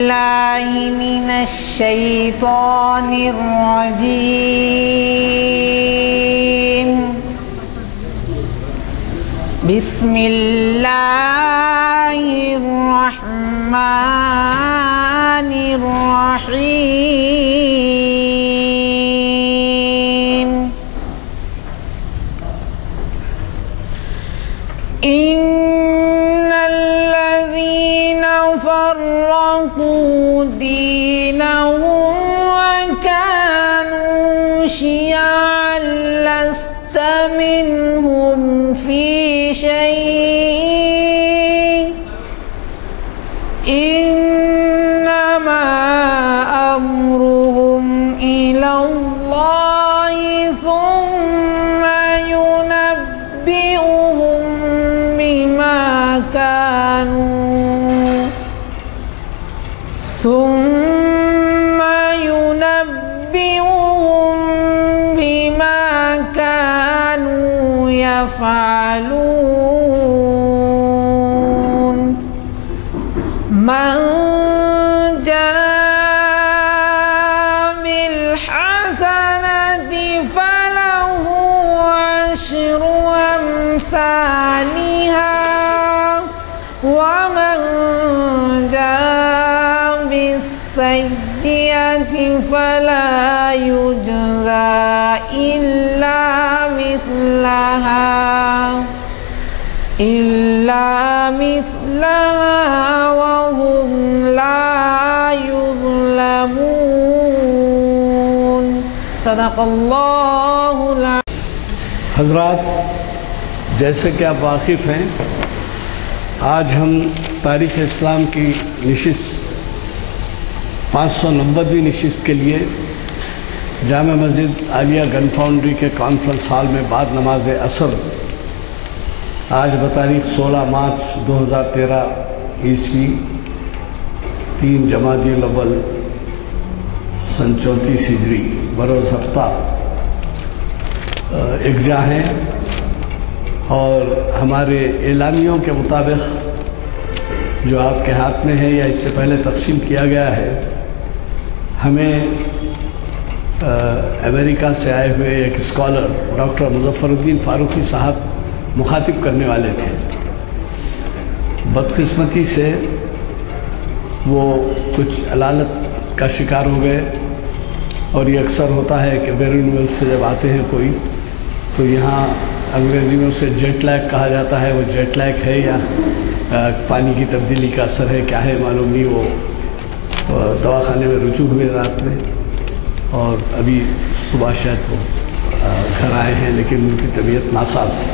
الله من الشيطان الرجيم. بسم الله الرحمن الرحيم. إن الذين فرقوا دينهم وكانوا شيعا لست منهم في شيء إنما أمرهم إلى الله ثم ينبئهم بما كانوا يفعلون. من جاء بالحسنة فله عشر أمثالها ومن جاء بالسيئة فلا يجزى إلا مثلها وهم لا يظلمون. صدق اللہ العظیم. حضرات، جیسے کہ آپ واقف ہیں، آج ہم تاریخ اسلام کی نشست 590ویں نشست کے لیے جامع مسجد عالیہ گن فاؤنڈری کے کانفرنس ہال میں بعد نماز عصر آج بتاریخ 16 مارچ 2013 عیسوی 3 جمادی الاول سن 34 ہجری بروز ہفتہ یکجا ہیں، اور ہمارے اعلامیوں کے مطابق جو آپ کے ہاتھ میں ہے یا اس سے پہلے تقسیم کیا گیا ہے، ہمیں امریکہ سے آئے ہوئے ایک اسکالر ڈاکٹر مظفر الدین فاروقی صاحب مخاطب کرنے والے تھے. بدقسمتی سے وہ کچھ علالت کا شکار ہو گئے، اور یہ اکثر ہوتا ہے کہ بیرون ملک سے جب آتے ہیں کوئی تو یہاں انگریزیوں سے جیٹ لیگ کہا جاتا ہے. وہ جیٹ لیگ ہے یا پانی کی تبدیلی کا اثر ہے، کیا ہے معلوم نہیں. وہ دواخانے میں رجوع ہوئے رات میں، اور ابھی صبح شاید وہ گھر آئے ہیں، لیکن ان کی طبیعت ناساز ہے.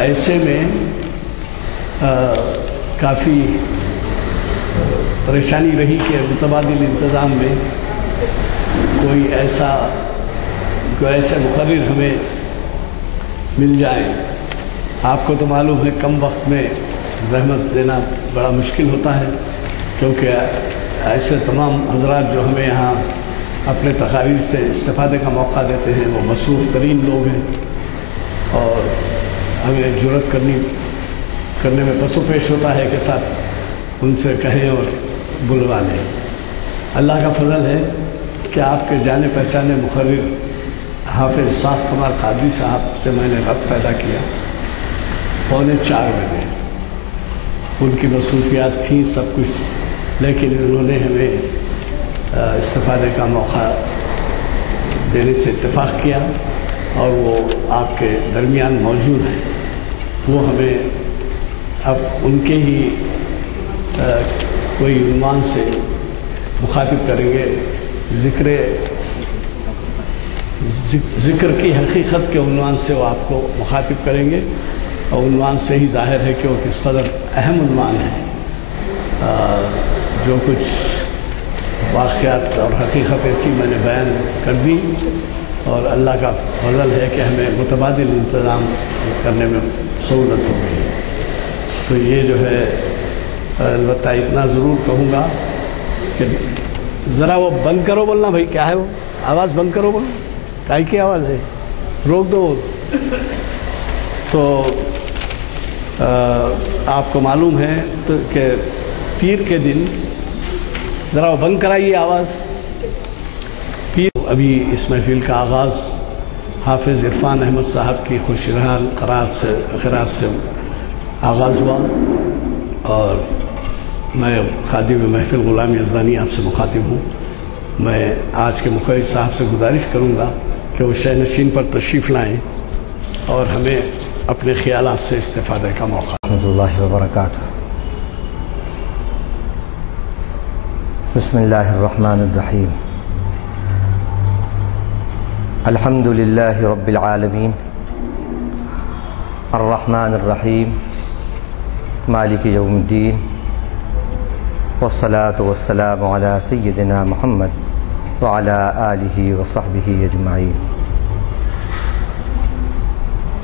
ایسے میں کافی پریشانی رہی کہ متبادل انتظام میں کوئی ایسے مقرر ہمیں مل جائیں. آپ کو تو معلوم ہے کم وقت میں زحمت دینا بڑا مشکل ہوتا ہے، کیونکہ ایسے تمام حضرات جو ہمیں یہاں اپنے تقاریر سے استفادے کا موقع دیتے ہیں وہ مصروف ترین لوگ ہیں، اور ہمیں جرأت کرنے میں پس و پیش ہوتا ہے کہ ساتھ ان سے کہیں اور بلوا لیں. اللہ کا فضل ہے کہ آپ کے جانے پہچانے مقرر حافظ صاحب قمر قادری صاحب سے میں نے ربط پیدا کیا 3:45 بجے. ان کی مصروفیات تھیں سب کچھ، لیکن انہوں نے ہمیں استفادے کا موقع دینے سے اتفاق کیا، اور وہ آپ کے درمیان موجود ہیں. وہ ہمیں اب ان کے ہی کوئی عنوان سے مخاطب کریں گے. ذکر کی حقیقت کے عنوان سے وہ آپ کو مخاطب کریں گے، اور عنوان سے ہی ظاہر ہے کہ وہ کس قدر اہم عنوان ہے. جو کچھ واقعات اور حقیقتیں تھیں میں نے بیان کر دی، اور اللہ کا فضل ہے کہ ہمیں متبادل انتظام کرنے میں سہولت ہو گئی. تو یہ جو ہے البتہ اتنا ضرور کہوں گا کہ ذرا وہ بند کرو بولنا. بھائی کیا ہے وہ آواز بند کرو بولنا، کائی کی آواز ہے، روک دو. تو آپ کو معلوم ہے کہ پیر کے دن ذرا وہ بند کرائیے آواز. ابھی اس محفل کا آغاز حافظ عرفان احمد صاحب کی خوشرحال قرات سے آغاز ہوا، اور میں خادم محفل غلام یزدانی آپ سے مخاطب ہوں. میں آج کے مخرج صاحب سے گزارش کروں گا کہ وہ شہ نشین پر تشریف لائیں اور ہمیں اپنے خیالات سے استفادے کا موقع. رحمۃ اللہ وبرکاتہ. بسم اللہ الرحمن الرحیم. الحمد للہ رب العالمین الرحمن الرحیم مالک یوم الدین والصلاة والسلام علی سیدنا محمد وعلی آلہ وصحبہ اجمعین.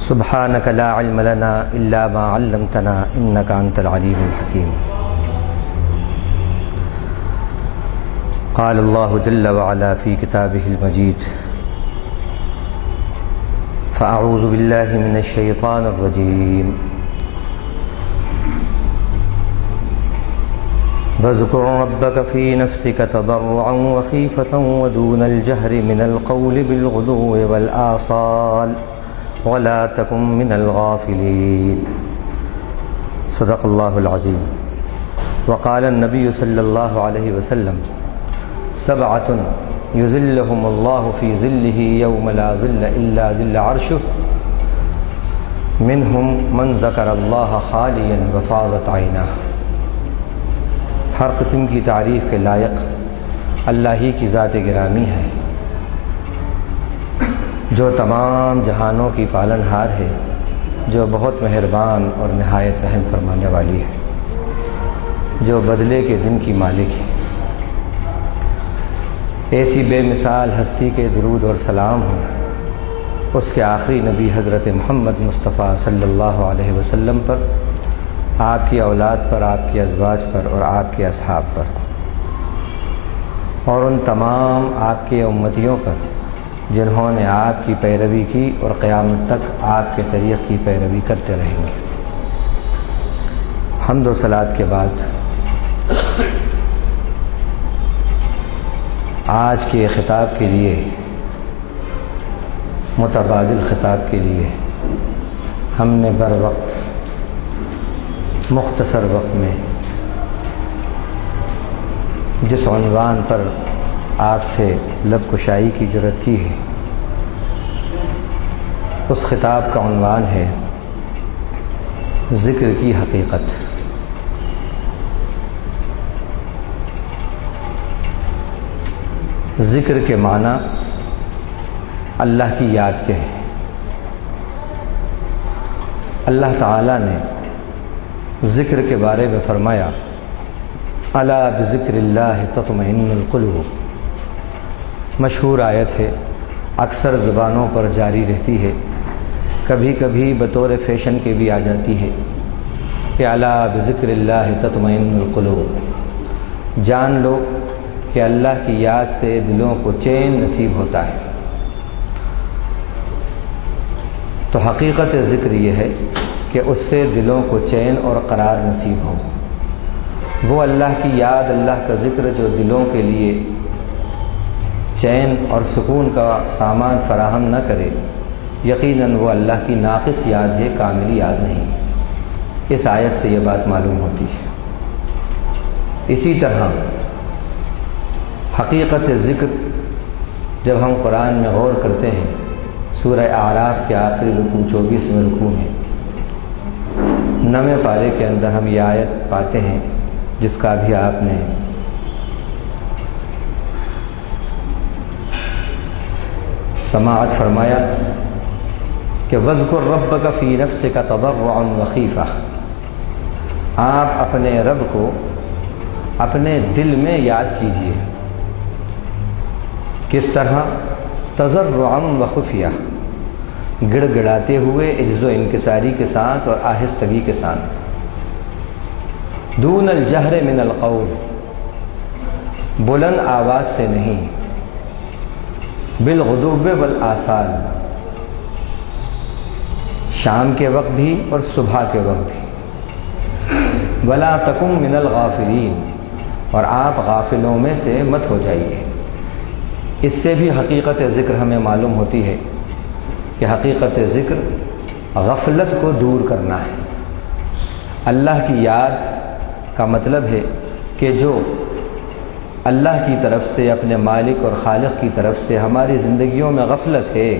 سبحانک لا علم لنا الا ما علمتنا انک انت العلیم الحکیم. قال اللہ جل وعلا فی کتابہ المجید فأعوذ باللہ من الشیطان الرجیم واذکر ربک فی نفسک تضرعا وخیفة ودون الجہر من القول بالغدو والآصال ولا تکن من الغافلین. صدق اللہ العظیم. وقال النبی صلی اللہ علیہ وسلم سبعۃ یظلہم اللہ فی ظلہ یوم لا ظل الا ظل عرشہ منہم من ذکر اللہ خالیا وفاضت عینہ. ہر قسم کی تعریف کے لائق اللہ ہی کی ذات گرامی ہے جو تمام جہانوں کی پالن ہار ہے، جو بہت مہربان اور نہایت رحم فرمانے والی ہے، جو بدلے کے دن کی مالک ہے. ایسی بے مثال ہستی کے درود اور سلام ہوں اس کے آخری نبی حضرت محمد مصطفیٰ صلی اللہ علیہ وسلم پر، آپ کی اولاد پر، آپ کی ازواج پر اور آپ کے اصحاب پر، اور ان تمام آپ کے امتیوں پر جنہوں نے آپ کی پیروی کی اور قیامت تک آپ کے طریق کی پیروی کرتے رہیں گے. حمد و صلوات کے بعد آج کے خطاب کے لیے، متبادل خطاب کے لیے، ہم نے بر وقت مختصر وقت میں جس عنوان پر آپ سے لب کشائی کی جرات کی ہے، اس خطاب کا عنوان ہے ذکر کی حقیقت. ذکر کے معنی اللہ کی یاد کے ہیں. اللہ تعالیٰ نے ذکر کے بارے میں فرمایا الا بذکر اللہ تطمئن القلوب. مشہور آیت ہے، اکثر زبانوں پر جاری رہتی ہے، کبھی کبھی بطور فیشن کے بھی آ جاتی ہے کہ الا بذکر اللہ تطمئن القلوب. جان لو کہ اللہ کی یاد سے دلوں کو چین نصیب ہوتا ہے. تو حقیقت ذکر یہ ہے کہ اس سے دلوں کو چین اور قرار نصیب ہو. وہ اللہ کی یاد، اللہ کا ذکر جو دلوں کے لیے چین اور سکون کا سامان فراہم نہ کرے، یقیناً وہ اللہ کی ناقص یاد ہے، کامل یاد نہیں. اس آیت سے یہ بات معلوم ہوتی ہے. اسی طرح حقیقت ذکر جب ہم قرآن میں غور کرتے ہیں، سورہ اعراف کے آخری رکوع 24ویں رکوع میں 9ویں پارے کے اندر ہم یہ آیت پاتے ہیں جس کا بھی آپ نے سماعت فرمایا کہ وَاذْكُرْ رَبَّكَ فِي نَفْسِكَ تَضَرُّعًا وَخِيفَةً. آپ اپنے رب کو اپنے دل میں یاد کیجئے. کس طرح؟ تضرعاً وخفیہ، گڑ گڑاتے ہوئے، عجز و انکساری کے ساتھ اور آہستگی کے ساتھ. دون الجہر من القول، بلند آواز سے نہیں. بالغدو والآصال، شام کے وقت بھی اور صبح کے وقت بھی. ولا تکن من الغافلین، اور آپ غافلوں میں سے مت ہو جائیے۔ اس سے بھی حقیقت ذکر ہمیں معلوم ہوتی ہے کہ حقیقت ذکر غفلت کو دور کرنا ہے۔ اللہ کی یاد کا مطلب ہے کہ جو اللہ کی طرف سے، اپنے مالک اور خالق کی طرف سے ہماری زندگیوں میں غفلت ہے،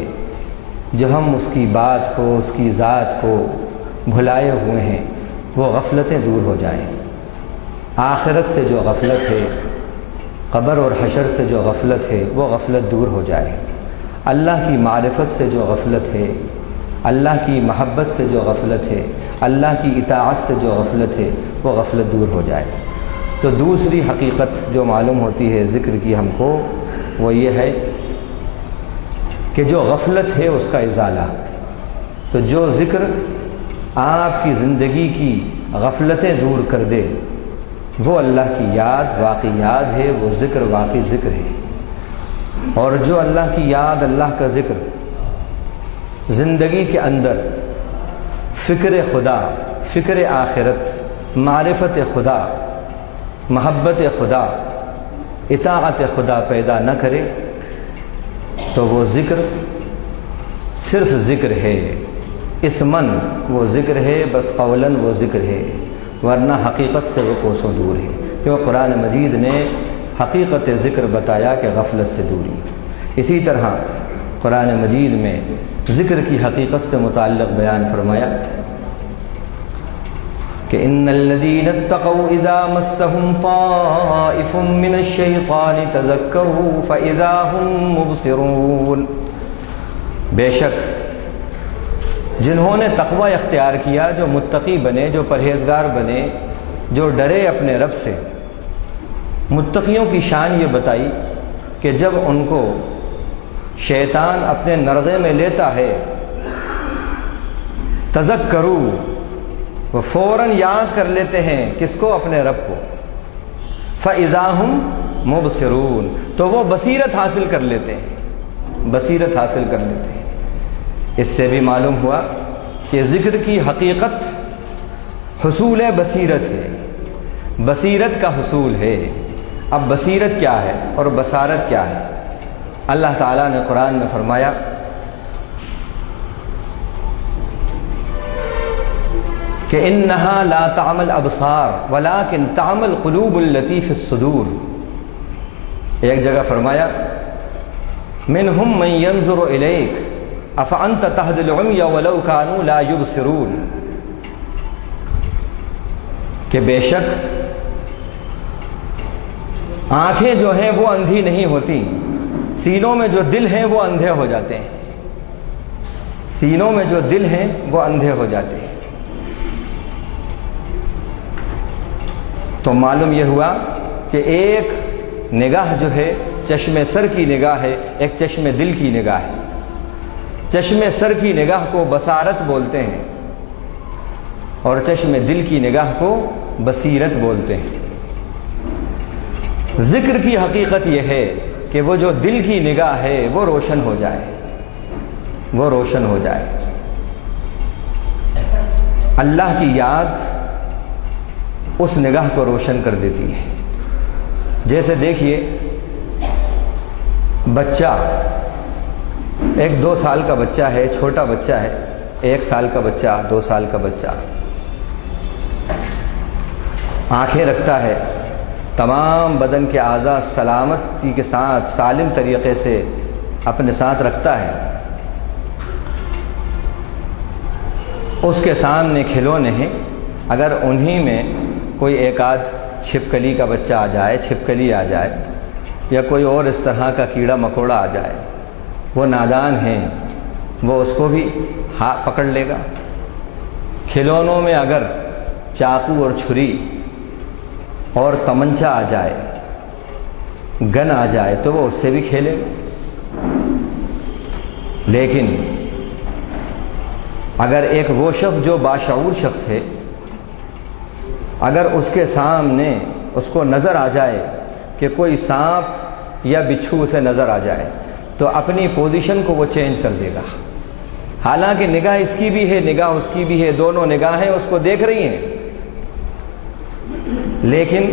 جو ہم اس کی بات کو، اس کی ذات کو بھلائے ہوئے ہیں، وہ غفلتیں دور ہو جائیں۔ آخرت سے جو غفلت ہے، قبر اور حشر سے جو غفلت ہے، وہ غفلت دور ہو جائے۔ اللہ کی معرفت سے جو غفلت ہے، اللہ کی محبت سے جو غفلت ہے، اللہ کی اطاعت سے جو غفلت ہے، وہ غفلت دور ہو جائے۔ تو دوسری حقیقت جو معلوم ہوتی ہے ذکر کی ہم کو، وہ یہ ہے کہ جو غفلت ہے اس کا ازالہ۔ تو جو ذکر آپ کی زندگی کی غفلتیں دور کر دے، وہ اللہ کی یاد واقعی یاد ہے، وہ ذکر واقعی ذکر ہے۔ اور جو اللہ کی یاد، اللہ کا ذکر زندگی کے اندر فکر خدا، فکر آخرت، معرفت خدا، محبت خدا، اطاعت خدا پیدا نہ کرے، تو وہ ذکر صرف ذکر ہے، اسمن وہ ذکر ہے، بس قولاً وہ ذکر ہے، ورنہ حقیقت سے وہ کوسوں دور ہے۔ کیونکہ قرآن مجید نے حقیقت ذکر بتایا کہ غفلت سے دوری۔ اسی طرح قرآن مجید میں ذکر کی حقیقت سے متعلق بیان فرمایا کہ ان الذین اتقوا اذا مسهم طائف من الشیطان تذکروا فاذا هم مبصرون، بے شک جنہوں نے تقوی اختیار کیا، جو متقی بنے، جو پرہیزگار بنے، جو ڈرے اپنے رب سے، متقیوں کی شان یہ بتائی کہ جب ان کو شیطان اپنے نرغے میں لیتا ہے، تذکروا، وہ فوراً یاد کر لیتے ہیں کس کو؟ اپنے رب کو۔ فَإِذَا هُمْ مُبْصِرُونَ، تو وہ بصیرت حاصل کر لیتے ہیں، بصیرت حاصل کر لیتے ہیں۔ اس سے بھی معلوم ہوا کہ ذکر کی حقیقت حصول بصیرت ہے، بصیرت کا حصول ہے۔ اب بصیرت کیا ہے اور بصارت کیا ہے؟ اللہ تعالیٰ نے قرآن میں فرمایا کہ انہا لا تعمل ابصار ولکن تعمل قلوب التی فی الصدور۔ ایک جگہ فرمایا منہم من ینظر الیک افانت تہدی العمی ولو کانوا لا یبصرون، کہ بے شک آنکھیں جو ہیں وہ اندھی نہیں ہوتی، سینوں میں جو دل ہیں وہ اندھے ہو جاتے ہیں، سینوں میں جو دل ہیں وہ اندھے ہو جاتے ہیں۔ تو معلوم یہ ہوا کہ ایک نگاہ جو ہے چشم سر کی نگاہ ہے، ایک چشم دل کی نگاہ ہے۔ چشم سر کی نگاہ کو بصارت بولتے ہیں اور چشم دل کی نگاہ کو بصیرت بولتے ہیں۔ ذکر کی حقیقت یہ ہے کہ وہ جو دل کی نگاہ ہے وہ روشن ہو جائے، وہ روشن ہو جائے۔ اللہ کی یاد اس نگاہ کو روشن کر دیتی ہے۔ جیسے دیکھیے بچہ، ایک 2 سال کا بچہ ہے، چھوٹا بچہ ہے، 1 سال کا بچہ، 2 سال کا بچہ، آنکھیں رکھتا ہے، تمام بدن کے اعضاء سلامتی کے ساتھ سالم طریقے سے اپنے ساتھ رکھتا ہے۔ اس کے سامنے کھلونے ہیں، اگر انہی میں کوئی ایک آدھ چھپکلی کا بچہ آ جائے، چھپکلی آ جائے، یا کوئی اور اس طرح کا کیڑا مکوڑا آ جائے، وہ نادان ہیں، وہ اس کو بھی ہاتھ پکڑ لے گا۔ کھلونوں میں اگر چاقو اور چھری اور تمنچا آ جائے، گن آ جائے، تو وہ اس سے بھی کھیلے گا۔ لیکن اگر ایک وہ شخص جو باشعور شخص ہے، اگر اس کے سامنے اس کو نظر آ جائے کہ کوئی سانپ یا بچھو اسے نظر آ جائے، تو اپنی پوزیشن کو وہ چینج کر دے گا۔ حالانکہ نگاہ اس کی بھی ہے، نگاہ اس کی بھی ہے، دونوں نگاہیں اس کو دیکھ رہی ہیں، لیکن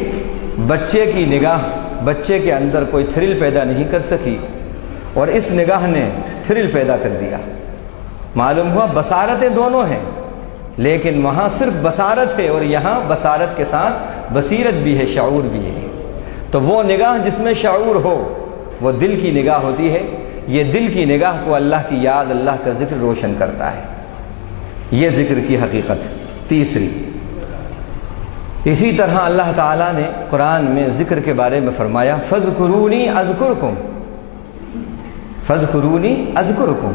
بچے کی نگاہ بچے کے اندر کوئی تھرل پیدا نہیں کر سکی، اور اس نگاہ نے تھرل پیدا کر دیا۔ معلوم ہوا بصارتیں دونوں ہیں، لیکن وہاں صرف بصارت ہے اور یہاں بصارت کے ساتھ بصیرت بھی ہے، شعور بھی ہے۔ تو وہ نگاہ جس میں شعور ہو وہ دل کی نگاہ ہوتی ہے۔ یہ دل کی نگاہ کو اللہ کی یاد، اللہ کا ذکر روشن کرتا ہے۔ یہ ذکر کی حقیقت تیسری۔ اسی طرح اللہ تعالیٰ نے قرآن میں ذکر کے بارے میں فرمایا فَاذْكُرُونِي أَذْكُرْكُمْ، فَاذْكُرُونِي أَذْكُرْكُمْ،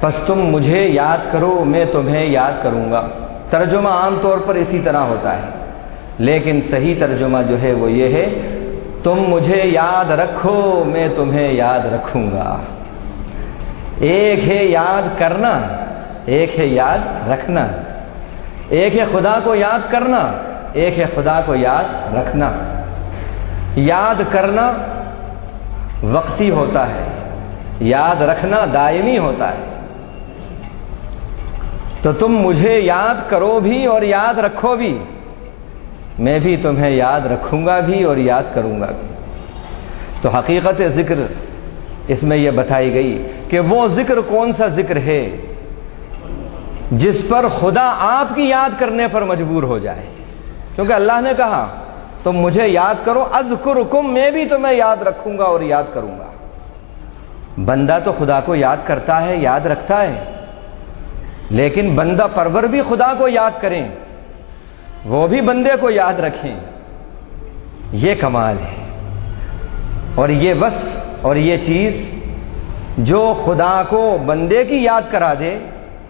پس تم مجھے یاد کرو میں تمہیں یاد کروں گا۔ ترجمہ عام طور پر اسی طرح ہوتا ہے، لیکن صحیح ترجمہ جو ہے وہ یہ ہے تم مجھے یاد رکھو میں تمہیں یاد رکھوں گا۔ ایک ہے یاد کرنا، ایک ہے یاد رکھنا، ایک ہے خدا کو یاد کرنا، ایک ہے خدا کو یاد رکھنا۔ یاد کرنا وقتی ہوتا ہے، یاد رکھنا دائمی ہوتا ہے۔ تو تم مجھے یاد کرو بھی اور یاد رکھو بھی، میں بھی تمہیں یاد رکھوں گا بھی اور یاد کروں گا بھی۔ تو حقیقت ذکر اس میں یہ بتائی گئی کہ وہ ذکر کون سا ذکر ہے جس پر خدا آپ کی یاد کرنے پر مجبور ہو جائے، کیونکہ اللہ نے کہا تم مجھے یاد کرو، اذکرکم، میں بھی تمہیں یاد رکھوں گا اور یاد کروں گا۔ بندہ تو خدا کو یاد کرتا ہے، یاد رکھتا ہے، لیکن بندہ پرور بھی خدا کو یاد کریں، وہ بھی بندے کو یاد رکھیں، یہ کمال ہے۔ اور یہ وصف اور یہ چیز جو خدا کو بندے کی یاد کرا دے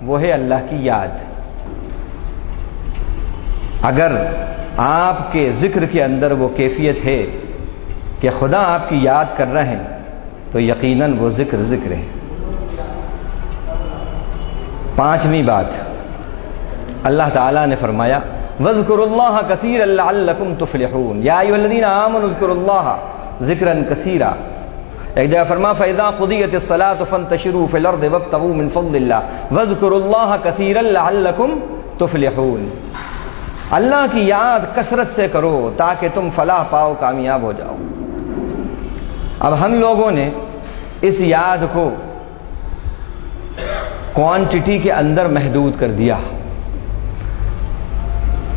وہ ہے اللہ کی یاد۔ اگر آپ کے ذکر کے اندر وہ کیفیت ہے کہ خدا آپ کی یاد کر رہے ہیں تو یقیناً وہ ذکر ذکر ہے۔ پانچویں بات، اللہ تعالیٰ نے فرمایا وَاذْكُرُوا اللَّهَ كَثِيرًا لَعَلَّكُمْ تُفْلِحُونَ یا ایھا الذین آمنوا اذکروا اللہ ذکرا کثیرا۔ ایک جگہ فرما فَإِذَا قُضِيَتِ الصَّلَاةُ فَانتَشِرُوا فِي الْأَرْضِ وَابْتَغُوا مِن فَضْلِ اللَّهِ وَاذْكُرُوا اللَّهَ كَثِيرًا لَعَلَّكُمْ تُفْلِحُونَ۔ اللہ کی یاد کثرت سے کرو تاکہ تم فلاح پاؤ، کامیاب ہو جاؤ۔ اب ہم لوگوں نے اس یاد کو کوانٹٹی کے اندر محدود کر دیا،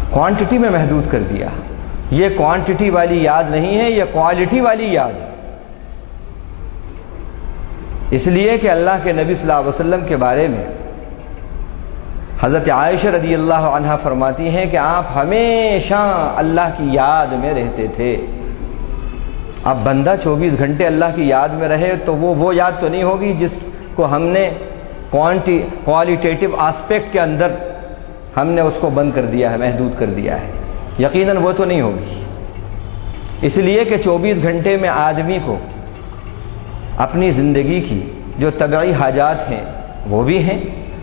کوانٹٹی میں محدود کر دیا۔ یہ کوانٹٹی والی یاد نہیں ہے، یہ کوالٹی والی یاد ہے۔ اس لیے کہ اللہ کے نبی صلی اللہ علیہ وسلم کے بارے میں حضرت عائشہ رضی اللہ عنہا فرماتی ہیں کہ آپ ہمیشہ اللہ کی یاد میں رہتے تھے۔ اب بندہ 24 گھنٹے اللہ کی یاد میں رہے تو وہ یاد تو نہیں ہوگی جس کو ہم نے کوالٹیٹیو آسپیکٹ کے اندر ہم نے اس کو بند کر دیا ہے، محدود کر دیا ہے، یقیناً وہ تو نہیں ہوگی۔ اس لیے کہ 24 گھنٹے میں آدمی کو اپنی زندگی کی جو طبعی حاجات ہیں وہ بھی ہیں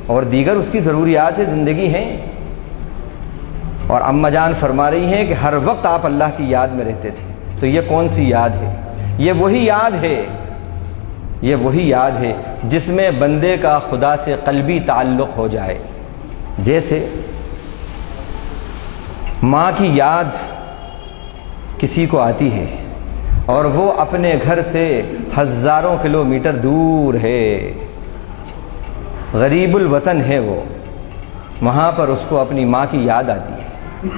اور دیگر اس کی ضروریات زندگی ہیں۔ اور اماں جان فرما رہی ہیں کہ ہر وقت آپ اللہ کی یاد میں رہتے تھے۔ تو یہ کون سی یاد ہے؟ یہ وہی یاد ہے، یہ وہی یاد ہے جس میں بندے کا خدا سے قلبی تعلق ہو جائے۔ جیسے ماں کی یاد کسی کو آتی ہے اور وہ اپنے گھر سے ہزاروں کلومیٹر دور ہے، غریب الوطن ہے وہ، وہاں پر اس کو اپنی ماں کی یاد آتی ہے۔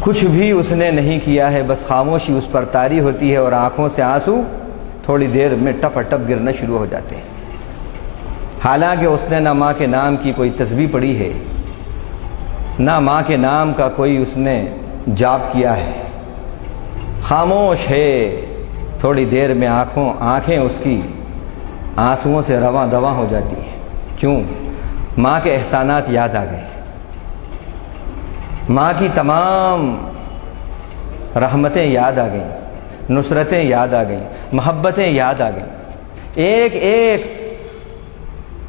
کچھ بھی اس نے نہیں کیا ہے، بس خاموشی اس پر طاری ہوتی ہے اور آنکھوں سے آنسو تھوڑی دیر میں ٹپ ٹپ گرنا شروع ہو جاتے ہیں، حالانکہ اس نے نہ ماں کے نام کی کوئی تسبیح پڑھی ہے، نہ ماں کے نام کا کوئی اس نے جاپ کیا ہے، خاموش ہے۔ تھوڑی دیر میں آنکھیں اس کی آنسوؤں سے رواں دواں ہو جاتی ہیں۔ کیوں؟ ماں کے احسانات یاد آ گئے، ماں کی تمام رحمتیں یاد آ گئیں، نصرتیں یاد آ گئیں، محبتیں یاد آ گئیں۔ ایک ایک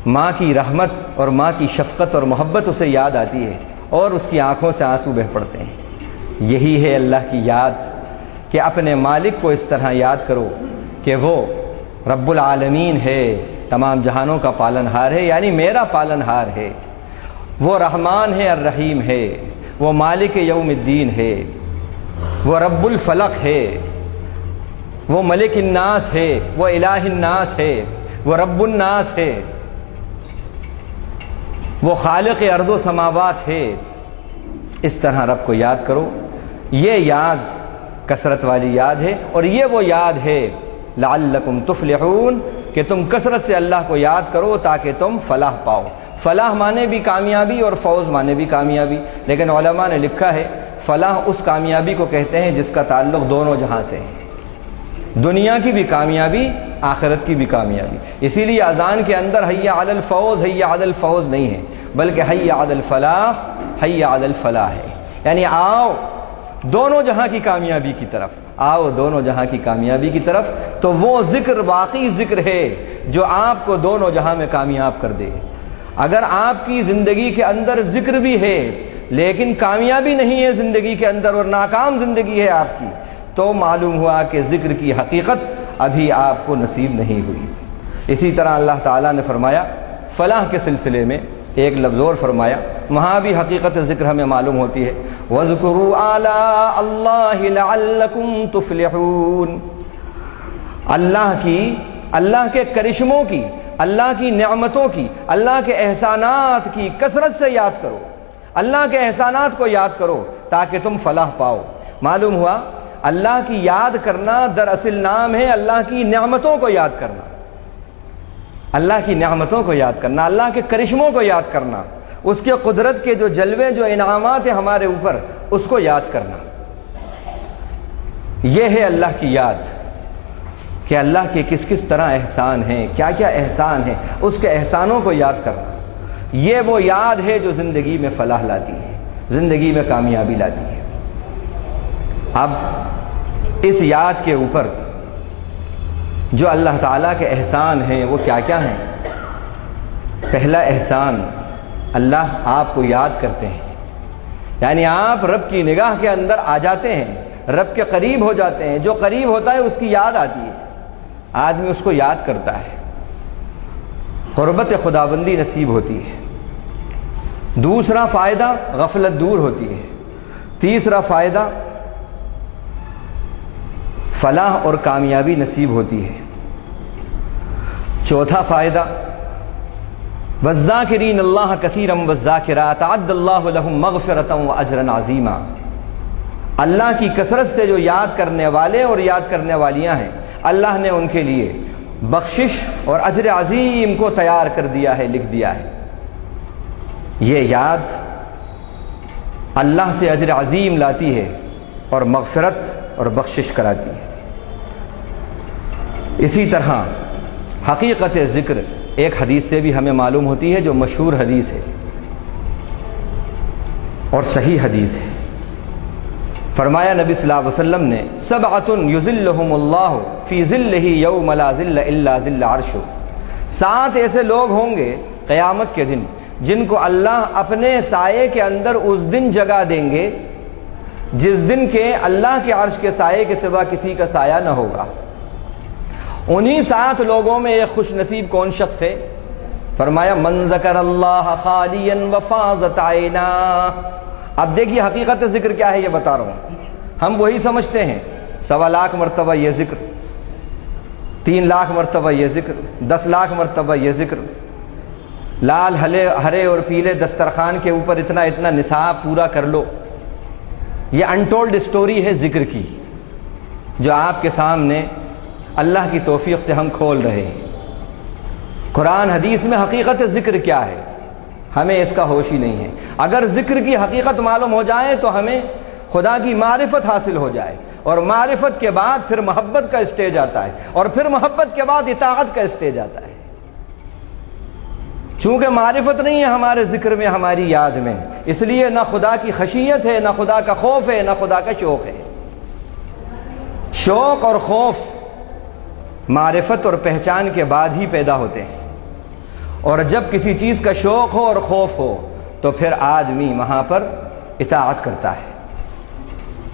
ماں کی رحمت اور ماں کی شفقت اور محبت اسے یاد آتی ہے اور اس کی آنکھوں سے آنسو بہہ پڑتے ہیں۔ یہی ہے اللہ کی یاد کہ اپنے مالک کو اس طرح یاد کرو کہ وہ رب العالمین ہے، تمام جہانوں کا پالن ہار ہے، یعنی میرا پالن ہار ہے، وہ رحمان ہے، الرحیم ہے، وہ مالک یوم الدین ہے، وہ رب الفلق ہے، وہ ملک الناس ہے، وہ الہ الناس ہے، وہ رب الناس ہے، وہ خالق ارض و سماوات ہے۔ اس طرح رب کو یاد کرو۔ یہ یاد کثرت والی یاد ہے، اور یہ وہ یاد ہے لعلکم تفلحون کہ تم کثرت سے اللہ کو یاد کرو تاکہ تم فلاح پاؤ۔ فلاح مانے بھی کامیابی اور فوز مانے بھی کامیابی، لیکن علماء نے لکھا ہے فلاح اس کامیابی کو کہتے ہیں جس کا تعلق دونوں جہاں سے ہے، دنیا کی بھی کامیابی، آخرت کی بھی کامیابی۔ اسی لیے اذان کے اندر حی علی الفوز، حی علی الفوز نہیں ہے، بلکہ حی علی الفلاح، حی علی الفلاح ہے، یعنی آؤ دونوں جہاں کی کامیابی کی طرف، آؤ دونوں جہاں کی کامیابی کی طرف۔ تو وہ ذکر واقعی ذکر ہے جو آپ کو دونوں جہاں میں کامیاب کر دے۔ اگر آپ کی زندگی کے اندر ذکر بھی ہے لیکن کامیابی نہیں ہے زندگی کے اندر اور ناکام زندگی ہے آپ کی، تو معلوم ہوا کہ ذکر کی حقیقت ابھی آپ کو نصیب نہیں ہوئی۔ اسی طرح اللہ تعالیٰ نے فرمایا فلاح کے سلسلے میں ایک لفظ اور فرمایا، وہاں بھی حقیقت ذکر ہمیں معلوم ہوتی ہے، وَاذْكُرُوا آلَاءَ اللَّهِ لَعَلَّكُمْ تُفْلِحُونَ۔ اللہ کے کرشموں کی، اللہ کی نعمتوں کی، اللہ کے احسانات کی کثرت سے یاد کرو، اللہ کے احسانات کو یاد کرو تاکہ تم فلاح پاؤ۔ معلوم ہوا اللہ کی یاد کرنا دراصل نام ہے اللہ کی نعمتوں کو یاد کرنا، اللہ کی نعمتوں کو یاد کرنا، اللہ کے کرشموں کو یاد کرنا، اس کے قدرت کے جو جلوے، جو انعامات ہیں ہمارے اوپر، اس کو یاد کرنا۔ یہ ہے اللہ کی یاد کہ اللہ کے کس کس طرح احسان ہیں، کیا کیا احسان ہیں، اس کے احسانوں کو یاد کرنا۔ یہ وہ یاد ہے جو زندگی میں فلاح لاتی ہے، زندگی میں کامیابی لاتی ہے۔ اب اس یاد کے اوپر جو اللہ تعالیٰ کے احسان ہیں وہ کیا کیا ہیں؟ پہلا احسان، اللہ آپ کو یاد کرتے ہیں، یعنی آپ رب کی نگاہ کے اندر آ جاتے ہیں، رب کے قریب ہو جاتے ہیں۔ جو قریب ہوتا ہے اس کی یاد آتی ہے، آدمی اس کو یاد کرتا ہے، قربت خداوندی نصیب ہوتی ہے۔ دوسرا فائدہ، غفلت دور ہوتی ہے۔ تیسرا فائدہ، فلاح اور کامیابی نصیب ہوتی ہے۔ چوتھا فائدہ، والذاکرین اللہ کثیرا والذاکرات اعد اللہ لہم مغفرۃ واجرا عظیما۔ اللہ کی کثرت سے جو یاد کرنے والے اور یاد کرنے والیاں ہیں، اللہ نے ان کے لیے بخشش اور اجر عظیم کو تیار کر دیا ہے، لکھ دیا ہے۔ یہ یاد اللہ سے اجر عظیم لاتی ہے اور مغفرت اور بخشش کراتی ہے۔ اسی طرح حقیقت ذکر ایک حدیث سے بھی ہمیں معلوم ہوتی ہے جو مشہور حدیث ہے اور صحیح حدیث ہے۔ فرمایا نبی صلی اللہ علیہ وسلم نے، سبعۃ یظلھم اللہ فی ظلہ یوم لا ظل الا ظل عرشہ۔ 7 ایسے لوگ ہوں گے قیامت کے دن جن کو اللہ اپنے سائے کے اندر اس دن جگہ دیں گے جس دن کے اللہ کے عرش کے سائے کے سوا کسی کا سایہ نہ ہوگا۔ انہی 7 لوگوں میں ایک خوش نصیب کون شخص ہے؟ فرمایا من ذکر اللہ خالیا وفاضت عینا۔ اب دیکھیے حقیقت ذکر کیا ہے، یہ بتا رہا ہوں۔ ہم وہی سمجھتے ہیں 1.25 لاکھ مرتبہ یہ ذکر، 3 لاکھ مرتبہ یہ ذکر، 10 لاکھ مرتبہ یہ ذکر، لال ہرے اور پیلے دسترخوان کے اوپر اتنا اتنا نصاب پورا کر لو۔ یہ انٹولڈ سٹوری ہے ذکر کی، جو آپ کے سامنے اللہ کی توفیق سے ہم کھول رہے ہیں۔ قرآن حدیث میں حقیقت ذکر کیا ہے ہمیں اس کا ہوش ہی نہیں ہے۔ اگر ذکر کی حقیقت معلوم ہو جائے تو ہمیں خدا کی معرفت حاصل ہو جائے، اور معرفت کے بعد پھر محبت کا اسٹیج آتا ہے، اور پھر محبت کے بعد اطاعت کا اسٹیج آتا ہے۔ چونکہ معرفت نہیں ہے ہمارے ذکر میں، ہماری یاد میں، اس لیے نہ خدا کی خشیت ہے، نہ خدا کا خوف ہے، نہ خدا کا شوق ہے۔ شوق اور خوف معرفت اور پہچان کے بعد ہی پیدا ہوتے ہیں، اور جب کسی چیز کا شوق ہو اور خوف ہو تو پھر آدمی وہاں پر اطاعت کرتا ہے،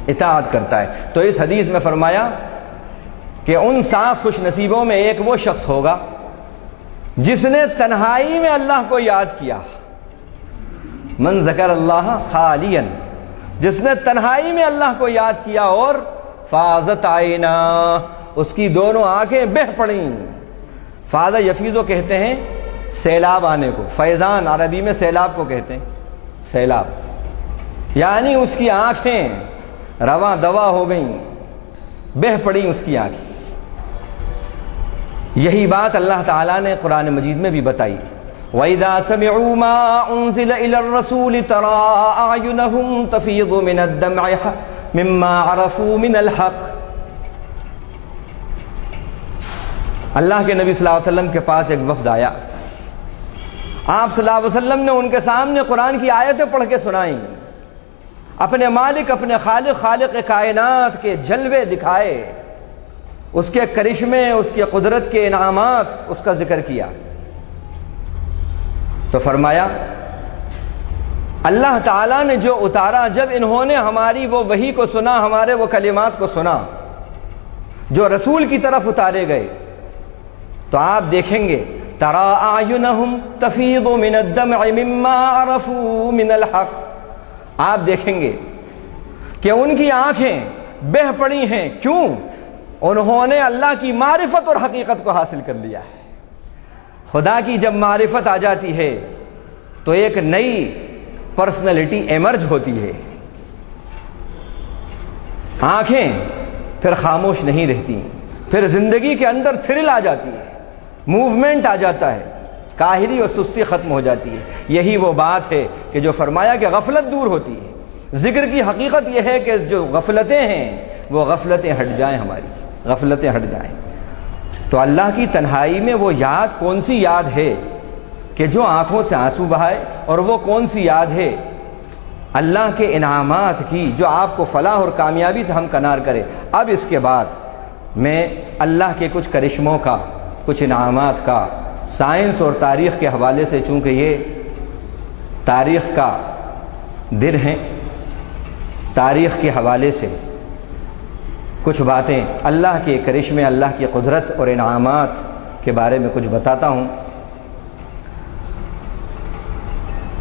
اطاعت کرتا ہے۔ تو اس حدیث میں فرمایا کہ ان 7 خوش نصیبوں میں ایک وہ شخص ہوگا جس نے تنہائی میں اللہ کو یاد کیا۔ من ذکر اللہ خالیا جس نے تنہائی میں اللہ کو یاد کیا اور فاضت عینا، اس کی دونوں آنکھیں بہہ پڑیں۔ فاض یفیضو کہتے ہیں سیلاب آنے کو، فیضان عربی میں سیلاب کو کہتے ہیں، سیلاب، یعنی اس کی آنکھیں رواں دوا ہو گئیں، بہہ پڑیں اس کی آنکھیں۔ یہی بات اللہ تعالیٰ نے قرآن مجید میں بھی بتائی، وَإِذَا سَمِعُوا مَا أُنزِلَ إِلَى الرَّسُولِ تَرَىٰ أَعْيُنَهُمْ تَفِيضُ مِنَ الدَّمْعِ مِمَّا عَرَفُوا مِنَ الْحَقِّ۔ اللہ کے نبی صلی اللہ علیہ وسلم کے پاس ایک وفد آیا، آپ صلی اللہ علیہ وسلم نے ان کے سامنے قرآن کی آیتیں پڑھ کے سنائیں، اپنے مالک، اپنے خالق، خالق کائنات کے جلوے دکھائے، اس کے کرشمے، اس کی قدرت کے انعامات، اس کا ذکر کیا۔ تو فرمایا اللہ تعالیٰ نے جو اتارا، جب انہوں نے ہماری وہ وحی کو سنا، ہمارے وہ کلمات کو سنا جو رسول کی طرف اتارے گئے، تو آپ دیکھیں گے تَرَىٰ أَعْيُنَهُمْ تَفِيضُ مِنَ الدَّمْعِ مِمَّا عَرَفُوا مِنَ الْحَقِّ، آپ دیکھیں گے کہ ان کی آنکھیں بہہ پڑی ہیں، کیوں؟ انہوں نے اللہ کی معرفت اور حقیقت کو حاصل کر لیا ہے۔ خدا کی جب معرفت آ جاتی ہے تو ایک نئی پرسنالٹی ایمرج ہوتی ہے، آنکھیں پھر خاموش نہیں رہتی، پھر زندگی کے اندر تھرل آ جاتی ہے، موومنٹ آ جاتا ہے، کاہلی اور سستی ختم ہو جاتی ہے۔ یہی وہ بات ہے کہ جو فرمایا کہ غفلت دور ہوتی ہے۔ ذکر کی حقیقت یہ ہے کہ جو غفلتیں ہیں وہ غفلتیں ہٹ جائیں، ہماری غفلتیں ہٹ جائیں۔ تو اللہ کی تنہائی میں وہ یاد کون سی یاد ہے کہ جو آنکھوں سے آنسو بہائے، اور وہ کون سی یاد ہے اللہ کے انعامات کی جو آپ کو فلاح اور کامیابی سے ہمکنار کرے۔ اب اس کے بعد میں اللہ کے کچھ کرشموں کا، کچھ انعامات کا، سائنس اور تاریخ کے حوالے سے، چونکہ یہ تاریخ کا دن ہے، تاریخ کے حوالے سے کچھ باتیں اللہ کے کرشمے، اللہ کی قدرت اور انعامات کے بارے میں کچھ بتاتا ہوں۔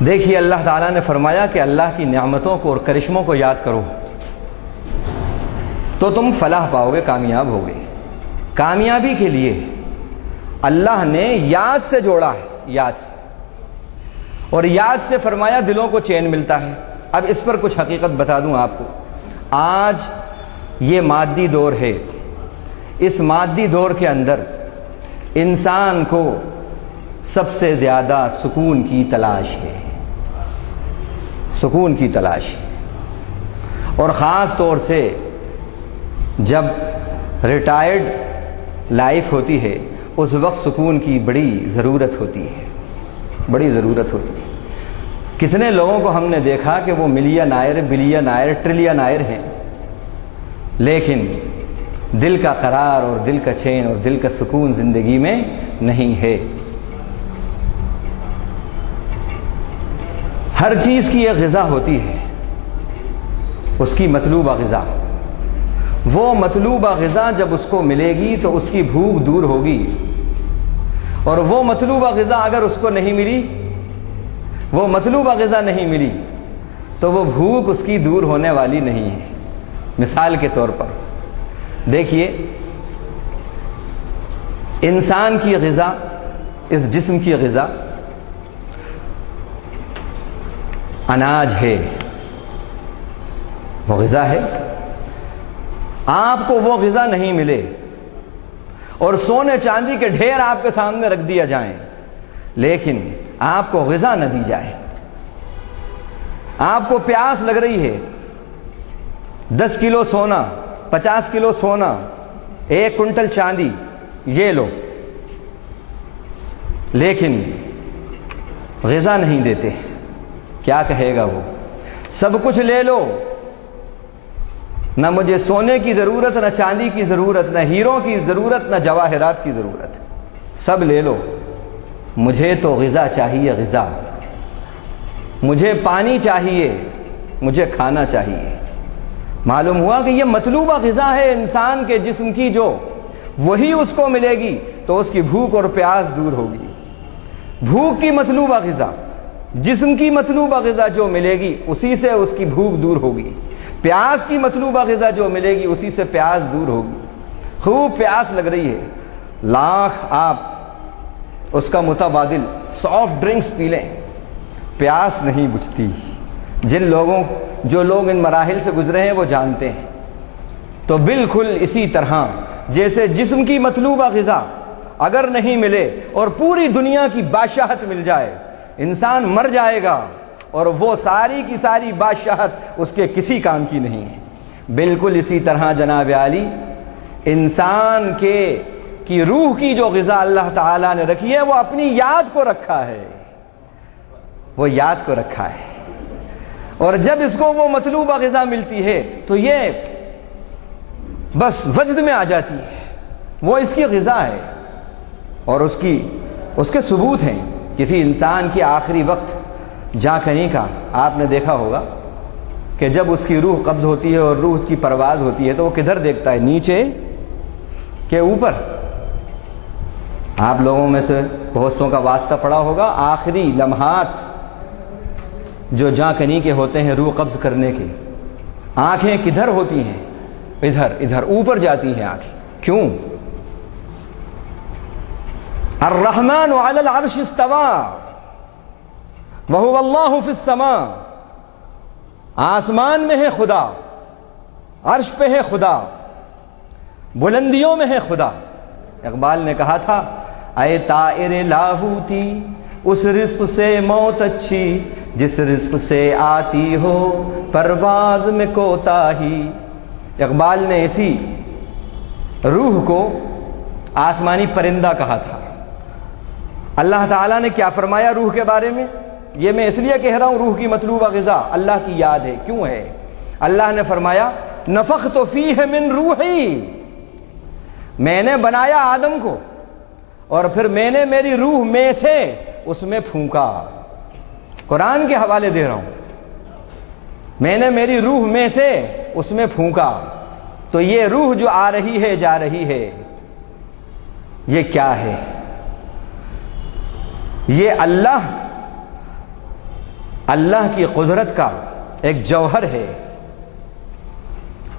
دیکھیے اللہ تعالیٰ نے فرمایا کہ اللہ کی نعمتوں کو اور کرشموں کو یاد کرو تو تم فلاح پاؤ گے، کامیاب ہوگے۔ کامیابی کے لیے اللہ نے یاد سے جوڑا ہے، یاد سے، اور یاد سے فرمایا دلوں کو چین ملتا ہے۔ اب اس پر کچھ حقیقت بتا دوں آپ کو۔ آج یہ مادی دور ہے، اس مادی دور کے اندر انسان کو سب سے زیادہ سکون کی تلاش ہے، سکون کی تلاش ہے، اور خاص طور سے جب ریٹائرڈ لائف ہوتی ہے اس وقت سکون کی بڑی ضرورت ہوتی ہے، بڑی ضرورت ہوتی ہے۔ کتنے لوگوں کو ہم نے دیکھا کہ وہ ملین آئر، بلین آئر، ٹریلین آئر ہیں، لیکن دل کا قرار اور دل کا چین اور دل کا سکون زندگی میں نہیں ہے۔ ہر چیز کی ایک غذا ہوتی ہے، اس کی مطلوبہ غذا، وہ مطلوبہ غذا جب اس کو ملے گی تو اس کی بھوک دور ہوگی، اور وہ مطلوبہ غذا اگر اس کو نہیں ملی، وہ مطلوبہ غذا نہیں ملی تو وہ بھوک اس کی دور ہونے والی نہیں ہے۔ مثال کے طور پر دیکھیے، انسان کی غذا، اس جسم کی غذا اناج ہے، وہ غذا ہے۔ آپ کو وہ غذا نہیں ملے اور سونے چاندی کے ڈھیر آپ کے سامنے رکھ دیا جائیں، لیکن آپ کو غذا نہ دی جائے، آپ کو پیاس لگ رہی ہے، 10 کلو سونا، 50 کلو سونا، 1 کنٹل چاندی یہ لو، لیکن غذا نہیں دیتے، کیا کہے گا وہ؟ سب کچھ لے لو، نہ مجھے سونے کی ضرورت، نہ چاندی کی ضرورت، نہ ہیروں کی ضرورت، نہ جواہرات کی ضرورت، سب لے لو، مجھے تو غذا چاہیے، غذا، مجھے پانی چاہیے، مجھے کھانا چاہیے۔ معلوم ہوا کہ یہ مطلوبہ غذا ہے انسان کے جسم کی، جو وہی اس کو ملے گی تو اس کی بھوک اور پیاس دور ہوگی۔ بھوک کی مطلوبہ غذا، جسم کی مطلوبہ غذا جو ملے گی اسی سے اس کی بھوک دور ہوگی، پیاس کی مطلوبہ غذا جو ملے گی اسی سے پیاس دور ہوگی۔ خوب پیاس لگ رہی ہے، لاکھ آپ اس کا متبادل سافٹ ڈرنکس پی لیں، پیاس نہیں بجھتی۔ جو لوگ ان مراحل سے گزرے ہیں وہ جانتے ہیں۔ تو بالکل اسی طرح جیسے جسم کی مطلوبہ غذا اگر نہیں ملے اور پوری دنیا کی بادشاہت مل جائے، انسان مر جائے گا اور وہ ساری کی ساری بادشاہت اس کے کسی کام کی نہیں ہے۔ بالکل اسی طرح جناب عالی انسان کی روح کی جو غذا اللہ تعالیٰ نے رکھی ہے وہ اپنی یاد کو رکھا ہے، وہ یاد کو رکھا ہے، اور جب اس کو وہ مطلوبہ غذا ملتی ہے تو یہ بس وجد میں آ جاتی ہے، وہ اس کی غذا ہے اور اس کے ثبوت ہیں۔ کسی انسان کی آخری وقت جاں کنی کا آپ نے دیکھا ہوگا کہ جب اس کی روح قبض ہوتی ہے اور روح اس کی پرواز ہوتی ہے تو وہ کدھر دیکھتا ہے، نیچے کہ اوپر؟ آپ لوگوں میں سے بہت سو کا واسطہ پڑا ہوگا، آخری لمحات جو جاں کنی کے ہوتے ہیں روح قبض کرنے کے، آنکھیں کدھر ہوتی ہیں؟ ادھر اوپر جاتی ہیں آنکھیں۔ کیوں؟ الرحمن علی العرش استوى وهو اللہ فی السماء، آسمان میں ہے خدا، عرش پہ ہے خدا، بلندیوں میں ہے خدا۔ اقبال نے کہا تھا اے طائر لاہوتی اس رزق سے موت اچھی جس رزق سے آتی ہو پرواز میں کوتاہی۔ اقبال نے اسی روح کو آسمانی پرندہ کہا تھا۔ اللہ تعالیٰ نے کیا فرمایا روح کے بارے میں؟ یہ میں اس لیے کہہ رہا ہوں روح کی مطلوبہ غذا اللہ کی یاد ہے۔ کیوں ہے؟ اللہ نے فرمایا نفخت فیہ من روحی، میں نے بنایا آدم کو اور پھر میں نے میری روح میں سے اس میں پھونکا۔ قرآن کے حوالے دے رہا ہوں، میں نے میری روح میں سے اس میں پھونکا۔ تو یہ روح جو آ رہی ہے جا رہی ہے یہ کیا ہے؟ یہ اللہ کی قدرت کا ایک جوہر ہے،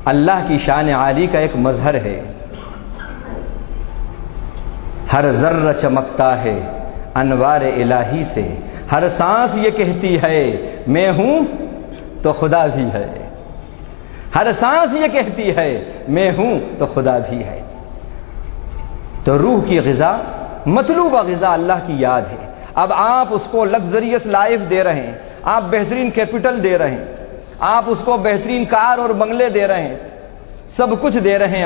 اللہ کی شان عالی کا ایک مظہر ہے۔ ہر ذرہ چمکتا ہے انوار الہی سے، ہر سانس یہ کہتی ہے میں ہوں تو خدا بھی ہے، ہر سانس یہ کہتی ہے میں ہوں تو خدا بھی ہے۔ تو روح کی غذا مطلوبہ غذا اللہ کی یاد ہے۔ اب آپ اس کو لگزریس لائف دے رہے ہیں، آپ بہترین کیپٹل دے رہے ہیں، آپ اس کو بہترین کار اور بنگلے دے رہے ہیں، سب کچھ دے رہے ہیں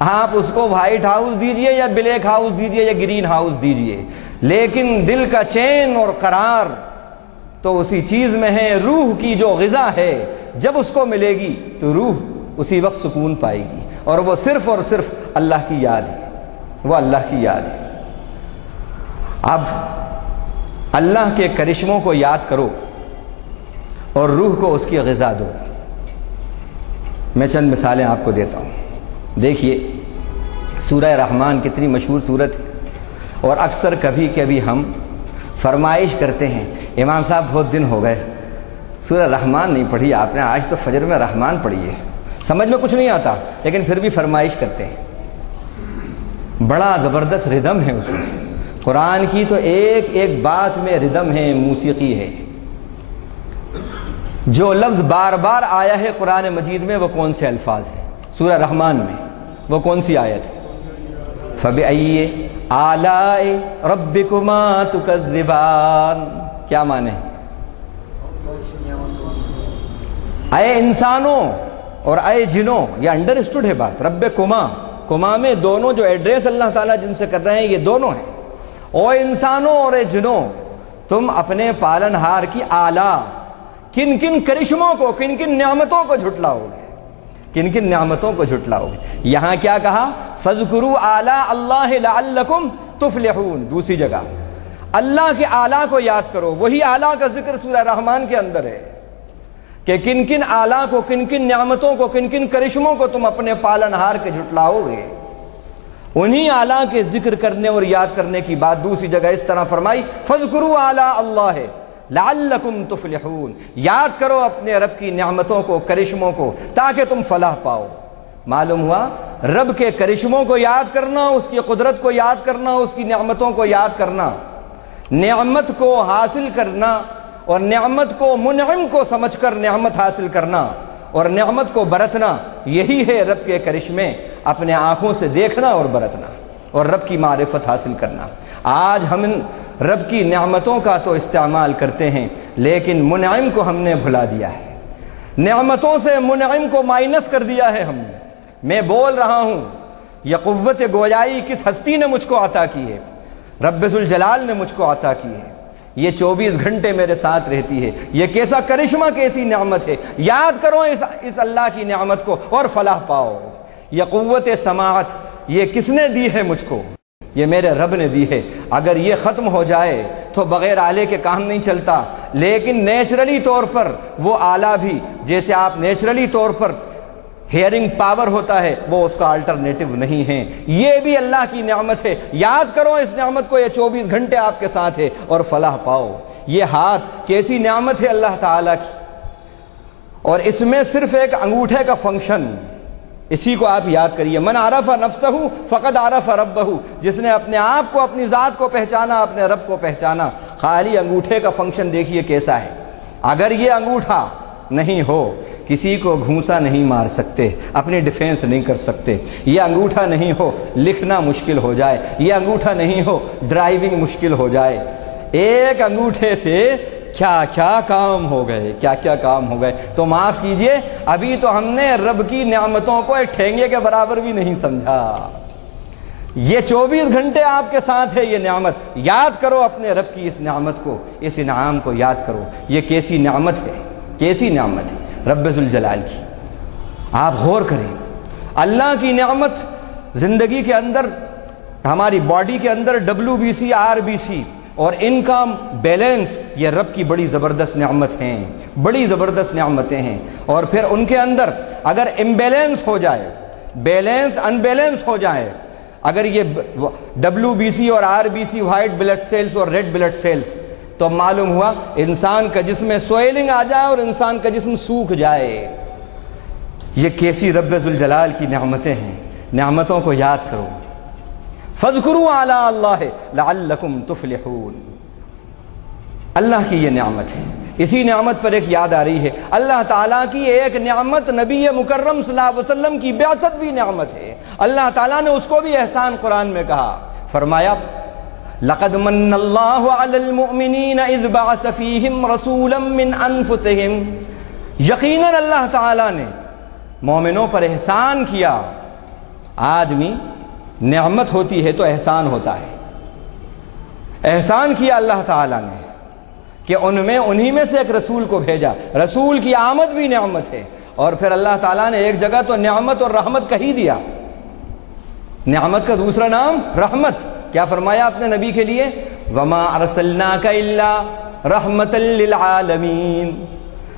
آپ اس کو وائٹ ہاؤس دیجئے یا بلیک ہاؤس دیجئے یا گرین ہاؤس دیجئے، لیکن دل کا چین اور قرار تو اسی چیز میں ہے۔ روح کی جو غذا ہے جب اس کو ملے گی تو روح اسی وقت سکون پائے گی، اور وہ صرف اور صرف اللہ کی یاد ہے، وہ اللہ کی یاد ہے۔ اب اللہ کے کرشموں کو یاد کرو اور روح کو اس کی غذا دو۔ میں چند مثالیں آپ کو دیتا ہوں۔ دیکھیے سورہ رحمان کتنی مشہور سورت ہے، اور اکثر کبھی کبھی ہم فرمائش کرتے ہیں امام صاحب بہت دن ہو گئے سورہ رحمان نہیں پڑھی آپ نے، آج تو فجر میں رحمان پڑھی ہے۔ سمجھ میں کچھ نہیں آتا لیکن پھر بھی فرمائش کرتے ہیں۔ بڑا زبردست ردم ہے اس میں، قرآن کی تو ایک ایک بات میں ردم ہے، موسیقی ہے۔ جو لفظ بار بار آیا ہے قرآن مجید میں وہ کون سے الفاظ ہیں؟ سورہ رحمان میں وہ کون سی آیت ہے؟ فَبِأَيِّ آلَاءِ رَبِّكُمَا تُكَذِّبَانِ، کیا معنی ہے؟ اے انسانوں اور اے جنوں، یہ انڈرسٹوڈ ہے بات۔ ربکما، کما میں دونوں جو ایڈریس اللہ تعالیٰ جن سے کر رہے ہیں یہ دونوں ہیں۔ او انسانوں اور اے جنوں، تم اپنے پالنہار کی اعلیٰ کن کن کرشموں کو، کن کن نعمتوں کو جھٹلاؤ گے، کن کن نعمتوں کو جھٹلاؤ گے۔ یہاں کیا کہا؟ فَاذْكُرُوا آلَاءَ اللَّهِ لَعَلَّكُمْ تُفْلِحُونَ۔ دوسری جگہ اللہ کے اعلیٰ کو یاد کرو، وہی اعلیٰ کا ذکر سورہ رحمان کے اندر ہے کہ کن کن اعلیٰ کو، کن کن نعمتوں کو، کن کن کرشموں کو تم اپنے پالنہار کے جھٹلاؤ گے۔ انہی اعلیٰ کے ذکر کرنے اور یاد کرنے کی بات دوسری جگہ اس طرح فرمائی فَاذْكُرُوا آلَاءَ اللَّهِ لَعَلَّكُمْ تُفْلِحُونَ، یاد کرو اپنے رب کی نعمتوں کو، کرشموں کو، تاکہ تم فلاح پاؤ۔ معلوم ہوا رب کے کرشموں کو یاد کرنا، اس کی قدرت کو یاد کرنا، اس کی نعمتوں کو یاد کرنا، نعمت کو حاصل کرنا اور نعمت کو منعم کو سمجھ کر نعمت حاصل کرنا اور نعمت کو برتنا، یہی ہے رب کے کرشمے، اپنے آنکھوں سے دیکھنا اور برتنا اور رب کی معرفت حاصل کرنا۔ آج ہم رب کی نعمتوں کا تو استعمال کرتے ہیں، لیکن منعم کو ہم نے بھلا دیا ہے، نعمتوں سے منعم کو مائنس کر دیا ہے ہم نے۔ میں بول رہا ہوں، یہ قوت گویائی کس ہستی نے مجھ کو عطا کی ہے؟ رب ذوالجلال نے مجھ کو عطا کی ہے۔ یہ 24 گھنٹے میرے ساتھ رہتی ہے، یہ کیسا کرشمہ، کیسی نعمت ہے۔ یاد کرو اس اللہ کی نعمت کو اور فلاح پاؤ۔ یہ قوت سماعت یہ کس نے دی ہے مجھ کو؟ یہ میرے رب نے دی ہے۔ اگر یہ ختم ہو جائے تو بغیر آلے کے کام نہیں چلتا، لیکن نیچرلی طور پر وہ آلہ بھی، جیسے آپ نیچرلی طور پر ہیئرنگ پاور ہوتا ہے، وہ اس کا الٹرنیٹو نہیں ہے، یہ بھی اللہ کی نعمت ہے۔ یاد کرو اس نعمت کو، یہ 24 گھنٹے آپ کے ساتھ ہے اور فلاح پاؤ۔ یہ ہاتھ کیسی نعمت ہے اللہ تعالیٰ کی، اور اس میں صرف ایک انگوٹھے کا فنکشن، اسی کو آپ یاد کریے، من عرف نفسہ فقد عرف ربہ، جس نے اپنے آپ کو، اپنی ذات کو پہچانا، اپنے رب کو پہچانا۔ خالی انگوٹھے کا فنکشن دیکھیے کیسا ہے۔ اگر یہ انگوٹھا نہیں ہو، کسی کو گھونسا نہیں مار سکتے، اپنی ڈیفینس نہیں کر سکتے۔ یہ انگوٹھا نہیں ہو، لکھنا مشکل ہو جائے۔ یہ انگوٹھا نہیں ہو، ڈرائیونگ مشکل ہو جائے۔ ایک انگوٹھے سے کیا کیا کام ہو گئے، کیا کیا کام ہو گئے۔ تو معاف کیجئے، ابھی تو ہم نے رب کی نعمتوں کو ایک ٹھینگے کے برابر بھی نہیں سمجھا۔ یہ 24 گھنٹے آپ کے ساتھ ہے یہ نعمت۔ یاد کرو اپنے رب کی اس نعمت کو، اس انعام کو یاد کرو۔ یہ کیسی نعمت ہے، کیسی نعمت ہے رب ذوالجلال کی۔ آپ غور کریں، اللہ کی نعمت زندگی کے اندر، ہماری باڈی کے اندر WBC RBC اور انکم بیلنس، یہ رب کی بڑی زبردست نعمت ہیں، بڑی زبردست نعمتیں ہیں۔ اور پھر ان کے اندر اگر امبیلنس ہو جائے، بیلنس انبیلنس ہو جائے، اگر یہ WBC اور RBC، وائٹ بلڈ سیلز اور ریڈ بلڈ سیلز، تو معلوم ہوا انسان کا جسم میں سوئلنگ آ جائے اور انسان کا جسم سوکھ جائے۔ یہ کیسی رب ذوالجلال کی نعمتیں ہیں۔ نعمتوں کو یاد کرو۔ فَاذْكُرُوا آلَاءَ اللَّهِ لَعَلَّكُمْ تُفْلِحُونَ، اللہ کی یہ نعمت ہے۔ اسی نعمت پر ایک یاد آ رہی ہے، اللہ تعالیٰ کی ایک نعمت نبی مکرم صلی اللہ علیہ وسلم کی بعثت بھی نعمت ہے۔ اللہ تعالیٰ نے اس کو بھی احسان قرآن میں کہا، فرمایا لَقَدْ مَنَّ اللَّهُ عَلَى الْمُؤْمِنِينَ إِذْ بَعَثَ فِيهِمْ رَسُولًا مِّنْ أَنفُسِهِمْ، یقیناً اللہ تعالیٰ نے مومنوں پر احسان کیا۔ آدمی نعمت ہوتی ہے تو احسان ہوتا ہے۔ احسان کیا اللہ تعالیٰ نے کہ انہی میں سے ایک رسول کو بھیجا۔ رسول کی آمد بھی نعمت ہے، اور پھر اللہ تعالیٰ نے ایک جگہ تو نعمت اور رحمت کہی دیا، نعمت کا دوسرا نام رحمت۔ کیا فرمایا اپنے نبی کے لیے؟ وَمَا أَرْسَلْنَاكَ إِلَّا رَحْمَةً لِّلْعَالَمِينَ،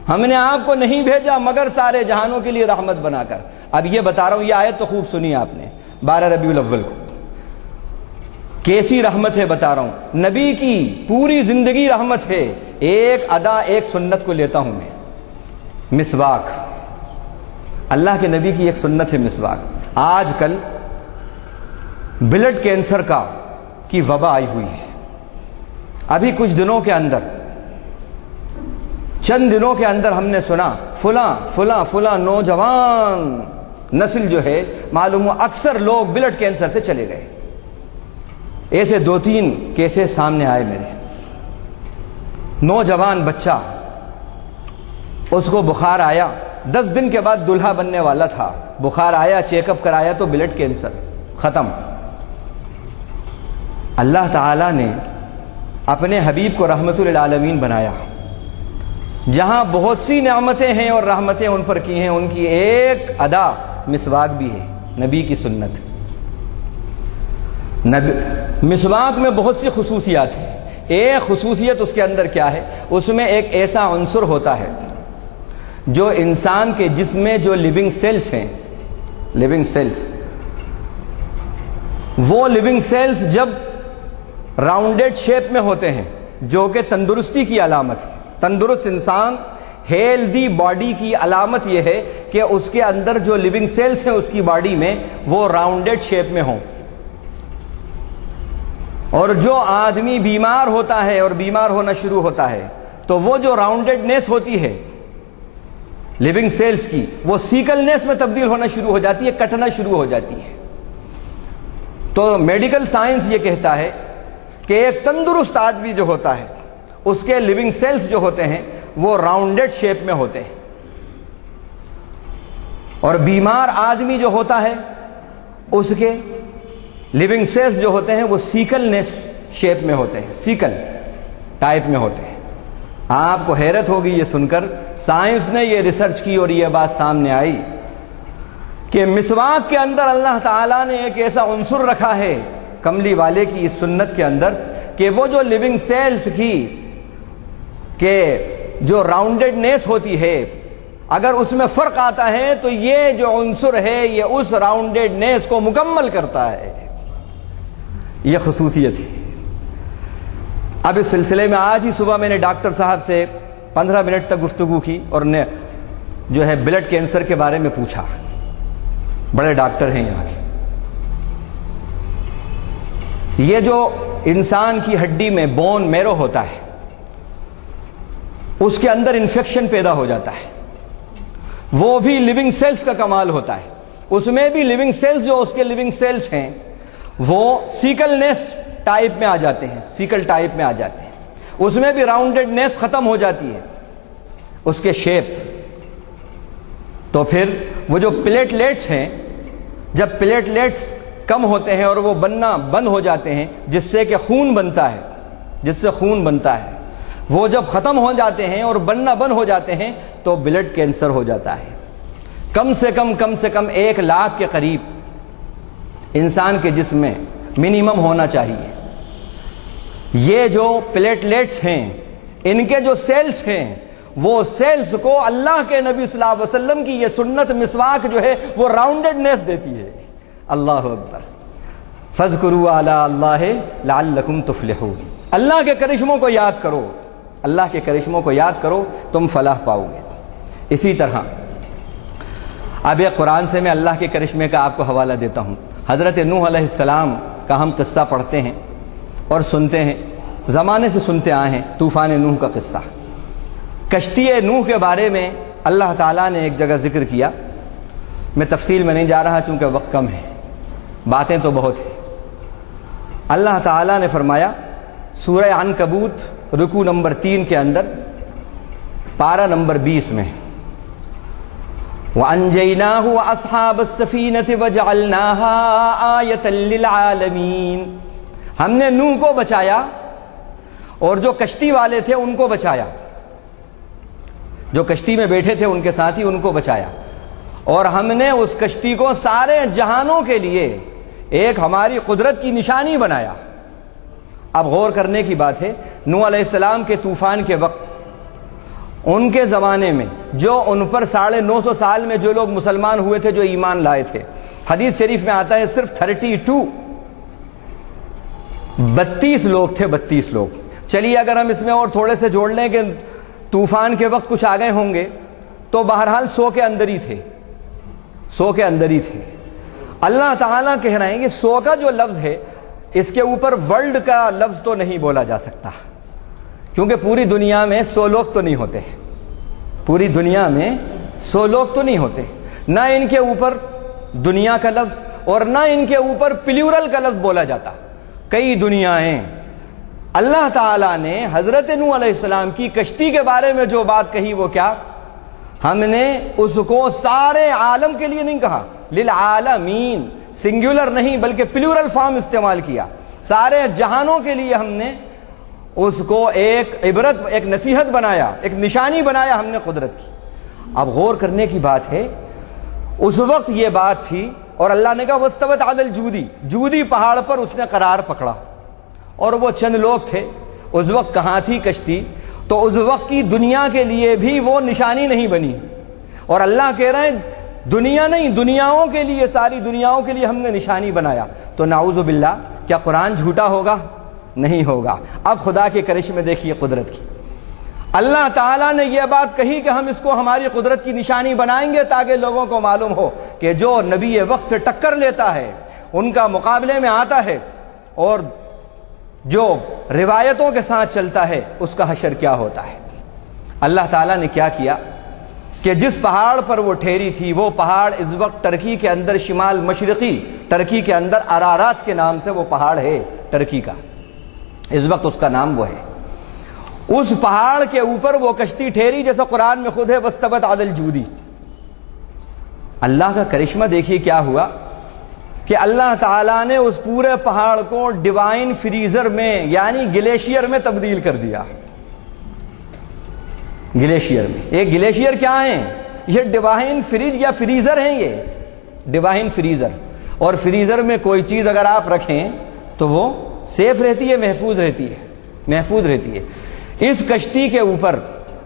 ہم نے آپ کو نہیں بھیجا مگر سارے جہانوں کے لیے رحمت بنا کر۔ اب یہ بتا رہا ہوں، یہ آیت تو خوب سنی آپ نے 12 ربیع الاول کو، کیسی رحمت ہے بتا رہا ہوں۔ نبی کی پوری زندگی رحمت ہے۔ ایک ادا، ایک سنت کو لیتا ہوں میں، مسواک۔ اللہ کے نبی کی ایک سنت ہے مسواک۔ آج کل بلڈ کینسر کی وبا آئی ہوئی ہے۔ ابھی کچھ دنوں کے اندر، چند دنوں کے اندر ہم نے سنا فلاں نوجوان نسل جو ہے، معلوم ہو اکثر لوگ بلڈ کینسر سے چلے گئے۔ ایسے 2-3 کیسز سامنے آئے میرے۔ نوجوان بچہ، اس کو بخار آیا، 10 دن کے بعد دلہا بننے والا تھا، بخار آیا، چیک اپ کرایا تو بلڈ کینسر ختم۔ اللہ تعالیٰ نے اپنے حبیب کو رحمت للعالمین بنایا۔ جہاں بہت سی نعمتیں ہیں اور رحمتیں ان پر کی ہیں، ان کی ایک ادا مسواک بھی ہے، نبی کی سنت۔ مسواک میں بہت سی خصوصیات ہیں۔ ایک خصوصیت اس کے اندر کیا ہے؟ اس میں ایک ایسا عنصر ہوتا ہے جو انسان کے جسم میں جو لیونگ سیلز ہیں، لیونگ سیلز، وہ لیونگ سیلز جب راؤنڈڈ شیپ میں ہوتے ہیں جو کہ تندرستی کی علامت ہے. تندرست انسان، ہیلدی باڈی کی علامت یہ ہے کہ اس کے اندر جو لیونگ سیلز ہیں اس کی باڈی میں وہ راؤنڈڈ شیپ میں ہوں. اور جو آدمی بیمار ہوتا ہے اور بیمار ہونا شروع ہوتا ہے تو وہ جو راؤنڈڈنیس ہوتی ہے لیونگ سیلز کی وہ سیکلنیس میں تبدیل ہونا شروع ہو جاتی ہے، کٹنا شروع ہو جاتی ہے. تو میڈیکل سائنس یہ کہتا ہے کہ ایک تندرست آدمی جو ہوتا ہے اس کے لیونگ سیلز جو ہوتے ہیں وہ راؤنڈڈ شیپ میں ہوتے ہیں، اور بیمار آدمی جو ہوتا ہے اس کے لیونگ سیلز جو ہوتے ہیں وہ سیکلنیس شیپ میں ہوتے ہیں، سیکل ٹائپ میں ہوتے ہیں. آپ کو حیرت ہوگی یہ سن کر، سائنس نے یہ ریسرچ کی اور یہ بات سامنے آئی کہ مسواک کے اندر اللہ تعالیٰ نے ایک ایسا عنصر رکھا ہے کملی والے کی اس سنت کے اندر کہ وہ جو لیونگ سیلز کی کہ جو راؤنڈڈنیس ہوتی ہے اگر اس میں فرق آتا ہے تو یہ جو عنصر ہے یہ اس راؤنڈڈنیس کو مکمل کرتا ہے. یہ خصوصیت ہے. اب اس سلسلے میں آج ہی صبح میں نے ڈاکٹر صاحب سے 15 منٹ تک گفتگو کی اور نے جو ہے بلڈ کینسر کے بارے میں پوچھا. بڑے ڈاکٹر ہیں یہاں کے. یہ جو انسان کی ہڈی میں بون میرو ہوتا ہے اس کے اندر انفیکشن پیدا ہو جاتا ہے، وہ بھی لیونگ سیلز کا کمال ہوتا ہے. اس میں بھی لیونگ سیلز جو اس کے لیونگ سیلز ہیں وہ سیکلنیس ٹائپ میں آ جاتے ہیں، سیکل ٹائپ میں آ جاتے ہیں. اس میں بھی راؤنڈڈنیس ختم ہو جاتی ہے اس کے شیپ. تو پھر وہ جو پلیٹلیٹس ہیں، جب پلیٹلیٹس کم ہوتے ہیں اور وہ بننا بند ہو جاتے ہیں جس سے کہ خون بنتا ہے، جس سے خون بنتا ہے، وہ جب ختم ہو جاتے ہیں اور بننا بند ہو جاتے ہیں تو بلڈ کینسر ہو جاتا ہے. کم سے کم 1 لاکھ کے قریب انسان کے جسم میں منیمم ہونا چاہیے. یہ جو پلیٹلیٹس ہیں ان کے جو سیلز ہیں وہ سیلز کو اللہ کے نبی صلی اللہ علیہ وسلم کی یہ سنت مسواک جو ہے وہ راؤنڈڈنیس دیتی ہے. اللہ اکبر. فاذکروا آلاء اللہ لعلکم تفلحون. اللہ کے کرشموں کو یاد کرو، اللہ کے کرشموں کو یاد کرو، تم فلاح پاؤ گے. اسی طرح اب ایک قرآن سے میں اللہ کے کرشمے کا آپ کو حوالہ دیتا ہوں. حضرت نوح علیہ السلام کا ہم قصہ پڑھتے ہیں اور سنتے ہیں، زمانے سے سنتے آئے ہیں. طوفان نوح کا قصہ، کشتی نوح کے بارے میں اللہ تعالیٰ نے ایک جگہ ذکر کیا. میں تفصیل میں نہیں جا رہا چونکہ وقت کم ہے، باتیں تو بہت ہیں. اللہ تعالیٰ نے فرمایا سورہ عنکبوت رکوع نمبر 3 کے اندر پارہ نمبر 20 میں، وَأَنْجَيْنَاهُ وَأَصْحَابَ السَّفِينَةِ وَجَعَلْنَاهَا آيَةً لِلْعَالَمِينَ. ہم نے نوح کو بچایا اور جو کشتی والے تھے ان کو بچایا، جو کشتی میں بیٹھے تھے ان کے ساتھی ان کو بچایا، اور ہم نے اس کشتی کو سارے جہانوں کے لیے ایک ہماری قدرت کی نشانی بنایا. اب غور کرنے کی بات ہے، نوح علیہ السلام کے طوفان کے وقت ان کے زمانے میں جو ان پر 950 سال میں جو لوگ مسلمان ہوئے تھے، جو ایمان لائے تھے، حدیث شریف میں آتا ہے صرف 32 لوگ تھے. 32 لوگ. چلیے اگر ہم اس میں اور تھوڑے سے جوڑ لیں کہ طوفان کے وقت کچھ آگئے ہوں گے تو بہرحال 100 کے اندر ہی تھے. 100 کے اندر ہی تھے. اللہ تعالیٰ کہہ رہے ہیں کہ 100 کا جو لفظ ہے اس کے اوپر ورلڈ کا لفظ تو نہیں بولا جا سکتا، کیونکہ پوری دنیا میں 100 لوگ تو نہیں ہوتے. پوری دنیا میں 100 لوگ تو نہیں ہوتے. نہ ان کے اوپر دنیا کا لفظ اور نہ ان کے اوپر پلیورل کا لفظ بولا جاتا. کئی دنیایں. اللہ تعالیٰ نے حضرت نوح علیہ السلام کی کشتی کے بارے میں جو بات کہی وہ کیا؟ ہم نے اس کو سارے عالم کے لیے نہیں کہا، للعالمین، سنگولر نہیں بلکہ پلیورل فارم استعمال کیا. سارے جہانوں کے لیے ہم نے اس کو ایک عبرت، ایک نصیحت بنایا، ایک نشانی بنایا ہم نے قدرت کی. اب غور کرنے کی بات ہے، اس وقت یہ بات تھی اور اللہ نے کہا واستوت علی الجودی، جودی پہاڑ پر اس نے قرار پکڑا، اور وہ چند لوگ تھے. اس وقت کہاں تھی کشتی؟ تو اس وقت کی دنیا کے لیے بھی وہ نشانی نہیں بنی. اور اللہ کہہ رہے ہیں دنیا نہیں، دنیاؤں کے لیے، ساری دنیاؤں کے لیے ہم نے نشانی بنایا، تو نعوذ باللہ کیا قرآن جھوٹا ہوگا؟ نہیں ہوگا۔ اب خدا کے کرشمے دیکھیے قدرت کی، اللہ تعالیٰ نے یہ بات کہی کہ ہم اس کو ہماری قدرت کی نشانی بنائیں گے تاکہ لوگوں کو معلوم ہو کہ جو نبی وقت سے ٹکر لیتا ہے، ان کا مقابلے میں آتا ہے اور جو روایتوں کے ساتھ چلتا ہے، اس کا حشر کیا ہوتا ہے۔ اللہ تعالیٰ نے کیا کیا کہ جس پہاڑ پر وہ ٹھہری تھی، وہ پہاڑ اس وقت ٹرکی کے اندر، شمال مشرقی ٹرکی کے اندر ارارات کے نام سے وہ پہاڑ ہے ٹرکی کا، اس وقت اس کا نام وہ ہے۔ اس پہاڑ کے اوپر وہ کشتی ٹھہری، جیسا قرآن میں خود ہے وَاسْتَوَتْ عَلَى الْجُودِ۔ اللہ کا کرشمہ دیکھیے کیا ہوا کہ اللہ تعالیٰ نے اس پورے پہاڑ کو ڈیوائن فریزر میں یعنی گلیشیئر میں تبدیل کر دیا۔ گلیشیئر میں، یہ گلیشیئر کیا ہیں؟ یہ ڈیوائن فریج یا فریزر ہیں، یہ ڈیوائن فریزر۔ اور فریزر میں کوئی چیز اگر آپ رکھیں تو وہ سیف رہتی ہے، محفوظ رہتی ہے، محفوظ رہتی ہے۔ اس کشتی کے اوپر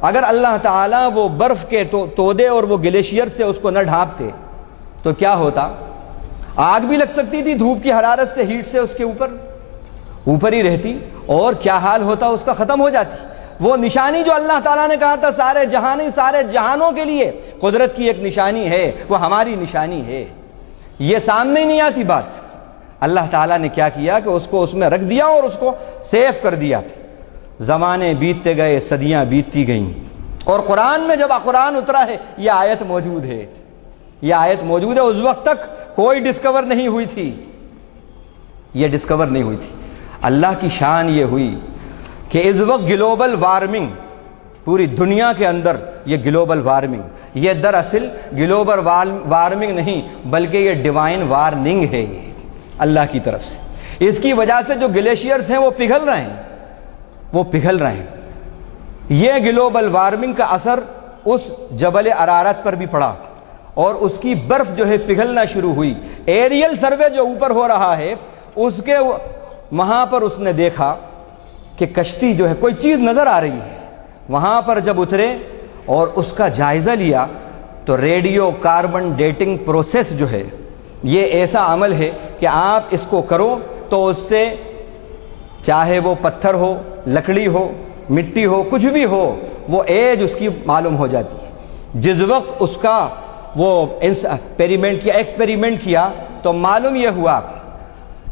اگر اللہ تعالیٰ وہ برف کے تودے اور وہ گلیشیئر سے اس کو نہ ڈھانپتے تو کیا ہوتا؟ آگ بھی لگ سکتی تھی، دھوپ کی حرارت سے، ہیٹ سے اس کے اوپر ہی رہتی، اور کیا حال ہوتا؟ اس کا ختم ہو جاتی۔ وہ نشانی جو اللہ تعالیٰ نے کہا تھا سارے جہانی، سارے جہانوں کے لیے قدرت کی ایک نشانی ہے، وہ ہماری نشانی ہے، یہ سامنے ہی نہیں آتی بات۔ اللہ تعالیٰ نے کیا کیا کہ اس کو اس میں رکھ دیا اور اس کو سیف کر دیا۔ زمانے بیتتے گئے، صدیاں بیتتی گئیں، اور قرآن میں جب قرآن اترا ہے یہ آیت موجود ہے، یہ آیت موجود ہے۔ اس وقت تک کوئی ڈسکور نہیں ہوئی تھی، یہ ڈسکور نہیں ہوئی تھی۔ اللہ کی شان یہ ہوئی کہ اس وقت گلوبل وارمنگ پوری دنیا کے اندر، یہ گلوبل وارمنگ، یہ دراصل گلوبل وارمنگ نہیں بلکہ یہ ڈیوائن وارننگ ہے، یہ اللہ کی طرف سے۔ اس کی وجہ سے جو گلیشیئرز ہیں وہ پگھل رہے ہیں، وہ پگھل رہے ہیں۔ یہ گلوبل وارمنگ کا اثر اس جبل ارارات پر بھی پڑا اور اس کی برف جو ہے پگھلنا شروع ہوئی۔ ایریل سروے جو اوپر ہو رہا ہے اس کے وہاں پر اس نے دیکھا کہ کشتی جو ہے کوئی چیز نظر آ رہی ہے۔ وہاں پر جب اترے اور اس کا جائزہ لیا تو ریڈیو کاربن ڈیٹنگ پروسیس جو ہے یہ ایسا عمل ہے کہ آپ اس کو کرو تو اس سے چاہے وہ پتھر ہو، لکڑی ہو، مٹی ہو، کچھ بھی ہو، وہ ایج اس کی معلوم ہو جاتی ہے۔ جس وقت اس کا وہ ایکسپیریمنٹ کیا تو معلوم یہ ہوا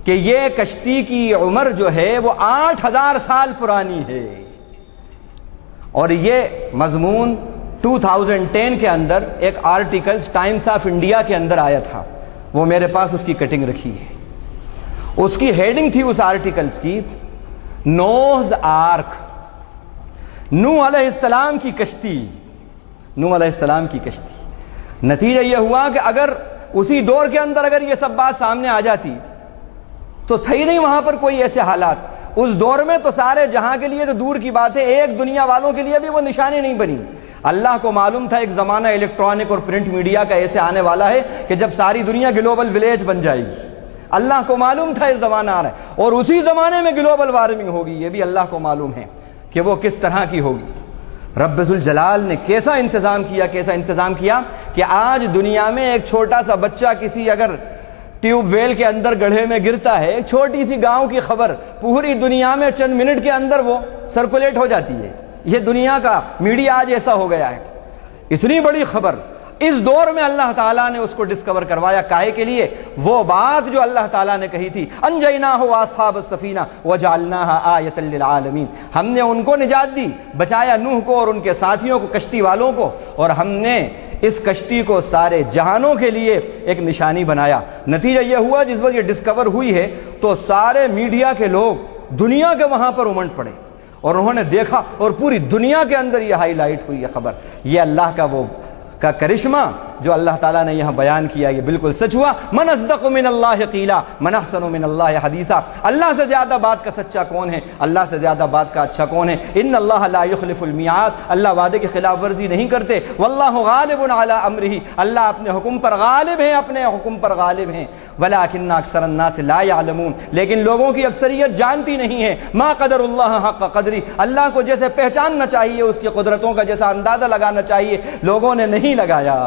کہ یہ کشتی کی عمر جو ہے وہ 8000 سال پرانی ہے، اور یہ مضمون 2010 کے اندر ایک آرٹیکلز ٹائمز آف انڈیا کے اندر آیا تھا، وہ میرے پاس اس کی کٹنگ رکھی ہے۔ اس کی ہیڈنگ تھی اس آرٹیکلز کی نوز آرک، نوح علیہ السلام کی کشتی، نوح علیہ السلام کی کشتی۔ نتیجہ یہ ہوا کہ اگر اسی دور کے اندر اگر یہ سب بات سامنے آ جاتی تو تھے نہیں وہاں پر کوئی ایسے حالات۔ اس دور میں تو سارے جہاں کے لیے تو دور کی بات ہے، ایک دنیا والوں کے لیے بھی وہ نشانی نہیں بنی۔ اللہ کو معلوم تھا ایک زمانہ الیکٹرانک اور پرنٹ میڈیا کا ایسے آنے والا ہے کہ جب ساری دنیا گلوبل ولیج بن جائے گی۔ اللہ کو معلوم تھا اس زمانہ آ رہا ہے، اور اسی زمانے میں گلوبل وارمنگ ہوگی، یہ بھی اللہ کو معلوم ہے کہ وہ کس طرح کی ہوگی۔ رب ذوالجلال نے کیسا انتظام کیا کہ آج دنیا میں ایک چھوٹا سا بچہ کسی اگر ٹیوب ویل کے اندر گڑھے میں گرتا ہے، ایک چھوٹی سی گاؤں کی خبر پوری دنیا میں چند منٹ کے اندر وہ سرکولیٹ ہو جاتی ہے۔ یہ دنیا کا میڈیا آج ایسا ہو گیا ہے، اتنی بڑی خبر اس دور میں اللہ تعالیٰ نے اس کو ڈسکور کروایا۔ کاہے کے لیے؟ وہ بات جو اللہ تعالیٰ نے کہی تھی انجیناہ واصحاب السفینہ وجعلناہا آیۃ للعالمین، ہم نے ان کو نجات دی، بچایا نوح کو اور ان کے ساتھیوں کو، کشتی والوں کو، اور ہم نے اس کشتی کو سارے جہانوں کے لیے ایک نشانی بنایا۔ نتیجہ یہ ہوا جس وقت یہ ڈسکور ہوئی ہے تو سارے میڈیا کے لوگ دنیا کے وہاں پر امنڈ پڑے اور انہوں نے دیکھا، اور پوری دنیا کے اندر یہ ہائی لائٹ ہوئی ہے خبر۔ یہ اللہ کا وہ کا کرشمہ جو اللہ تعالیٰ نے یہاں بیان کیا، یہ بالکل سچ ہوا۔ من اصدق من اللہ قیلا من احسن من اللہ حدیثا، اللہ سے زیادہ بات کا سچا کون ہے، اللہ سے زیادہ بات کا اچھا کون ہے۔ ان اللہ لا یخلف المیعاد، اللہ وعدے کی خلاف ورزی نہیں کرتے۔ واللہ غالب علی امرہ، اللہ اپنے حکم پر غالب ہیں، اپنے حکم پر غالب ہیں۔ ولکن اکثر الناس لا یعلمون، لیکن لوگوں کی اکثریت جانتی نہیں ہے۔ ما قدر اللہ حق قدری، اللہ کو جیسے پہچاننا چاہیے، اس کی قدرتوں کا جیسا اندازہ لگانا چاہیے، لوگوں نے نہیں لگایا۔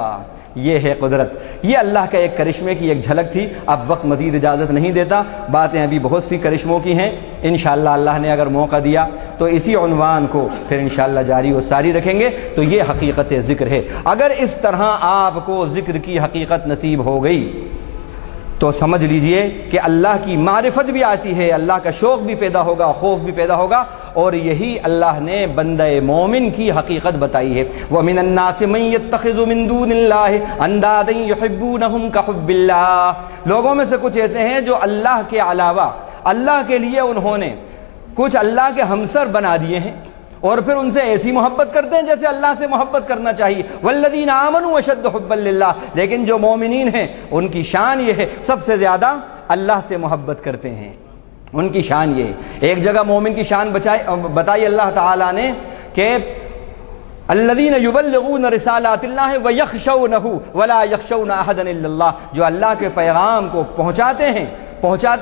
یہ ہے قدرت۔ یہ اللہ کا ایک کرشمے کی ایک جھلک تھی۔ اب وقت مزید اجازت نہیں دیتا، باتیں ابھی بہت سی کرشموں کی ہیں، انشاءاللہ اللہ نے اگر موقع دیا تو اسی عنوان کو پھر انشاءاللہ جاری و ساری رکھیں گے۔ تو یہ حقیقت ذکر ہے۔ اگر اس طرح آپ کو ذکر کی حقیقت نصیب ہو گئی تو سمجھ لیجئے کہ اللہ کی معرفت بھی آتی ہے، اللہ کا شوق بھی پیدا ہوگا، خوف بھی پیدا ہوگا، اور یہی اللہ نے بندہ مومن کی حقیقت بتائی ہے۔ وَمِنَ النَّاسِ مَن يَتَّخِذُ مِن دُونِ اللَّهِ أَندَادًا يُحِبُّونَهُمْ كَحُبِّ اللَّهِ، لوگوں میں سے کچھ ایسے ہیں جو اللہ کے علاوہ اللہ کے لیے انہوں نے کچھ اللہ کے ہمسر بنا دیے ہیں، اور پھر ان سے ایسی محبت کرتے ہیں جیسے اللہ سے محبت کرنا چاہیے۔ والذین آمنوا اشد حبا للہ، لیکن جو مومنین ہیں ان کی شان یہ ہے سب سے زیادہ اللہ سے محبت کرتے ہیں، ان کی شان یہ ہے۔ ایک جگہ مومن کی شان بتائی اللہ تعالیٰ نے کہ الذین یبلغون رسالات اللہ ویخشونہ ولا یخشون احدا الا اللہ، جو اللہ کے پیغام کو پہنچاتے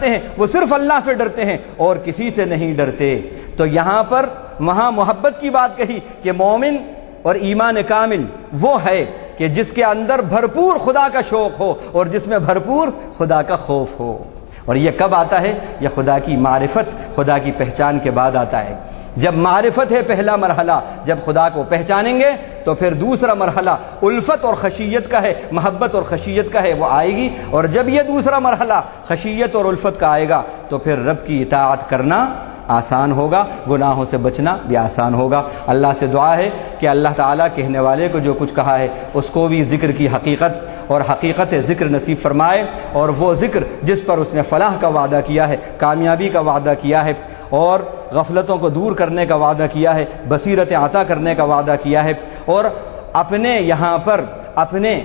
ہیں وہ صرف اللہ سے ڈرتے ہیں اور کسی سے نہیں ڈرتے۔ تو یہاں پر وہاں محبت کی بات کہی کہ مومن اور ایمان کامل وہ ہے کہ جس کے اندر بھرپور خدا کا شوق ہو اور جس میں بھرپور خدا کا خوف ہو۔ اور یہ کب آتا ہے؟ یہ خدا کی معرفت، خدا کی پہچان کے بعد آتا ہے۔ جب معرفت ہے پہلا مرحلہ، جب خدا کو پہچانیں گے تو پھر دوسرا مرحلہ الفت اور خشیت کا ہے، محبت اور خشیت کا ہے، وہ آئے گی۔ اور جب یہ دوسرا مرحلہ خشیت اور الفت کا آئے گا تو پھر رب کی اطاعت کرنا آسان ہوگا، گناہوں سے بچنا بھی آسان ہوگا۔ اللہ سے دعا ہے کہ اللہ تعالیٰ کہنے والے کو جو کچھ کہا ہے اس کو بھی ذکر کی حقیقت اور حقیقت ذکر نصیب فرمائے، اور وہ ذکر جس پر اس نے فلاح کا وعدہ کیا ہے، کامیابی کا وعدہ کیا ہے، اور غفلتوں کو دور کرنے کا وعدہ کیا ہے، بصیرت عطا کرنے کا وعدہ کیا ہے، اور اپنے یہاں پر اپنے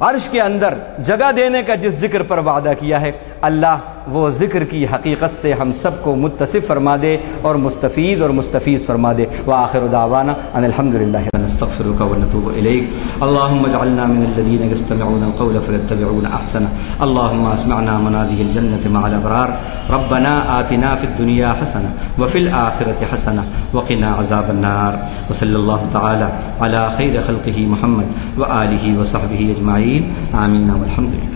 عرش کے اندر جگہ دینے کا جس ذکر پر وعدہ کیا ہے، اللہ وہ ذکر کی حقیقت سے ہم سب کو متصف فرما دے اور مستفید اور مستفیض فرما دے۔ وآخر دعوانا ان الحمدللہ نستغفرک ونتوب الیک۔ اللہم اجعلنا من الذین یستمعون القول فیتبعون احسنہ۔ اللہم اسمعنا منادی الجنة مع الابرار۔ ربنا آتنا فی الدنیا حسنہ وفی الآخرة حسنہ وقنا عذاب النار۔ وصلی اللہ تعالی علی خیر خلقہ محمد وآلہ وصحبہ اجمعین، آمین والحمدللہ۔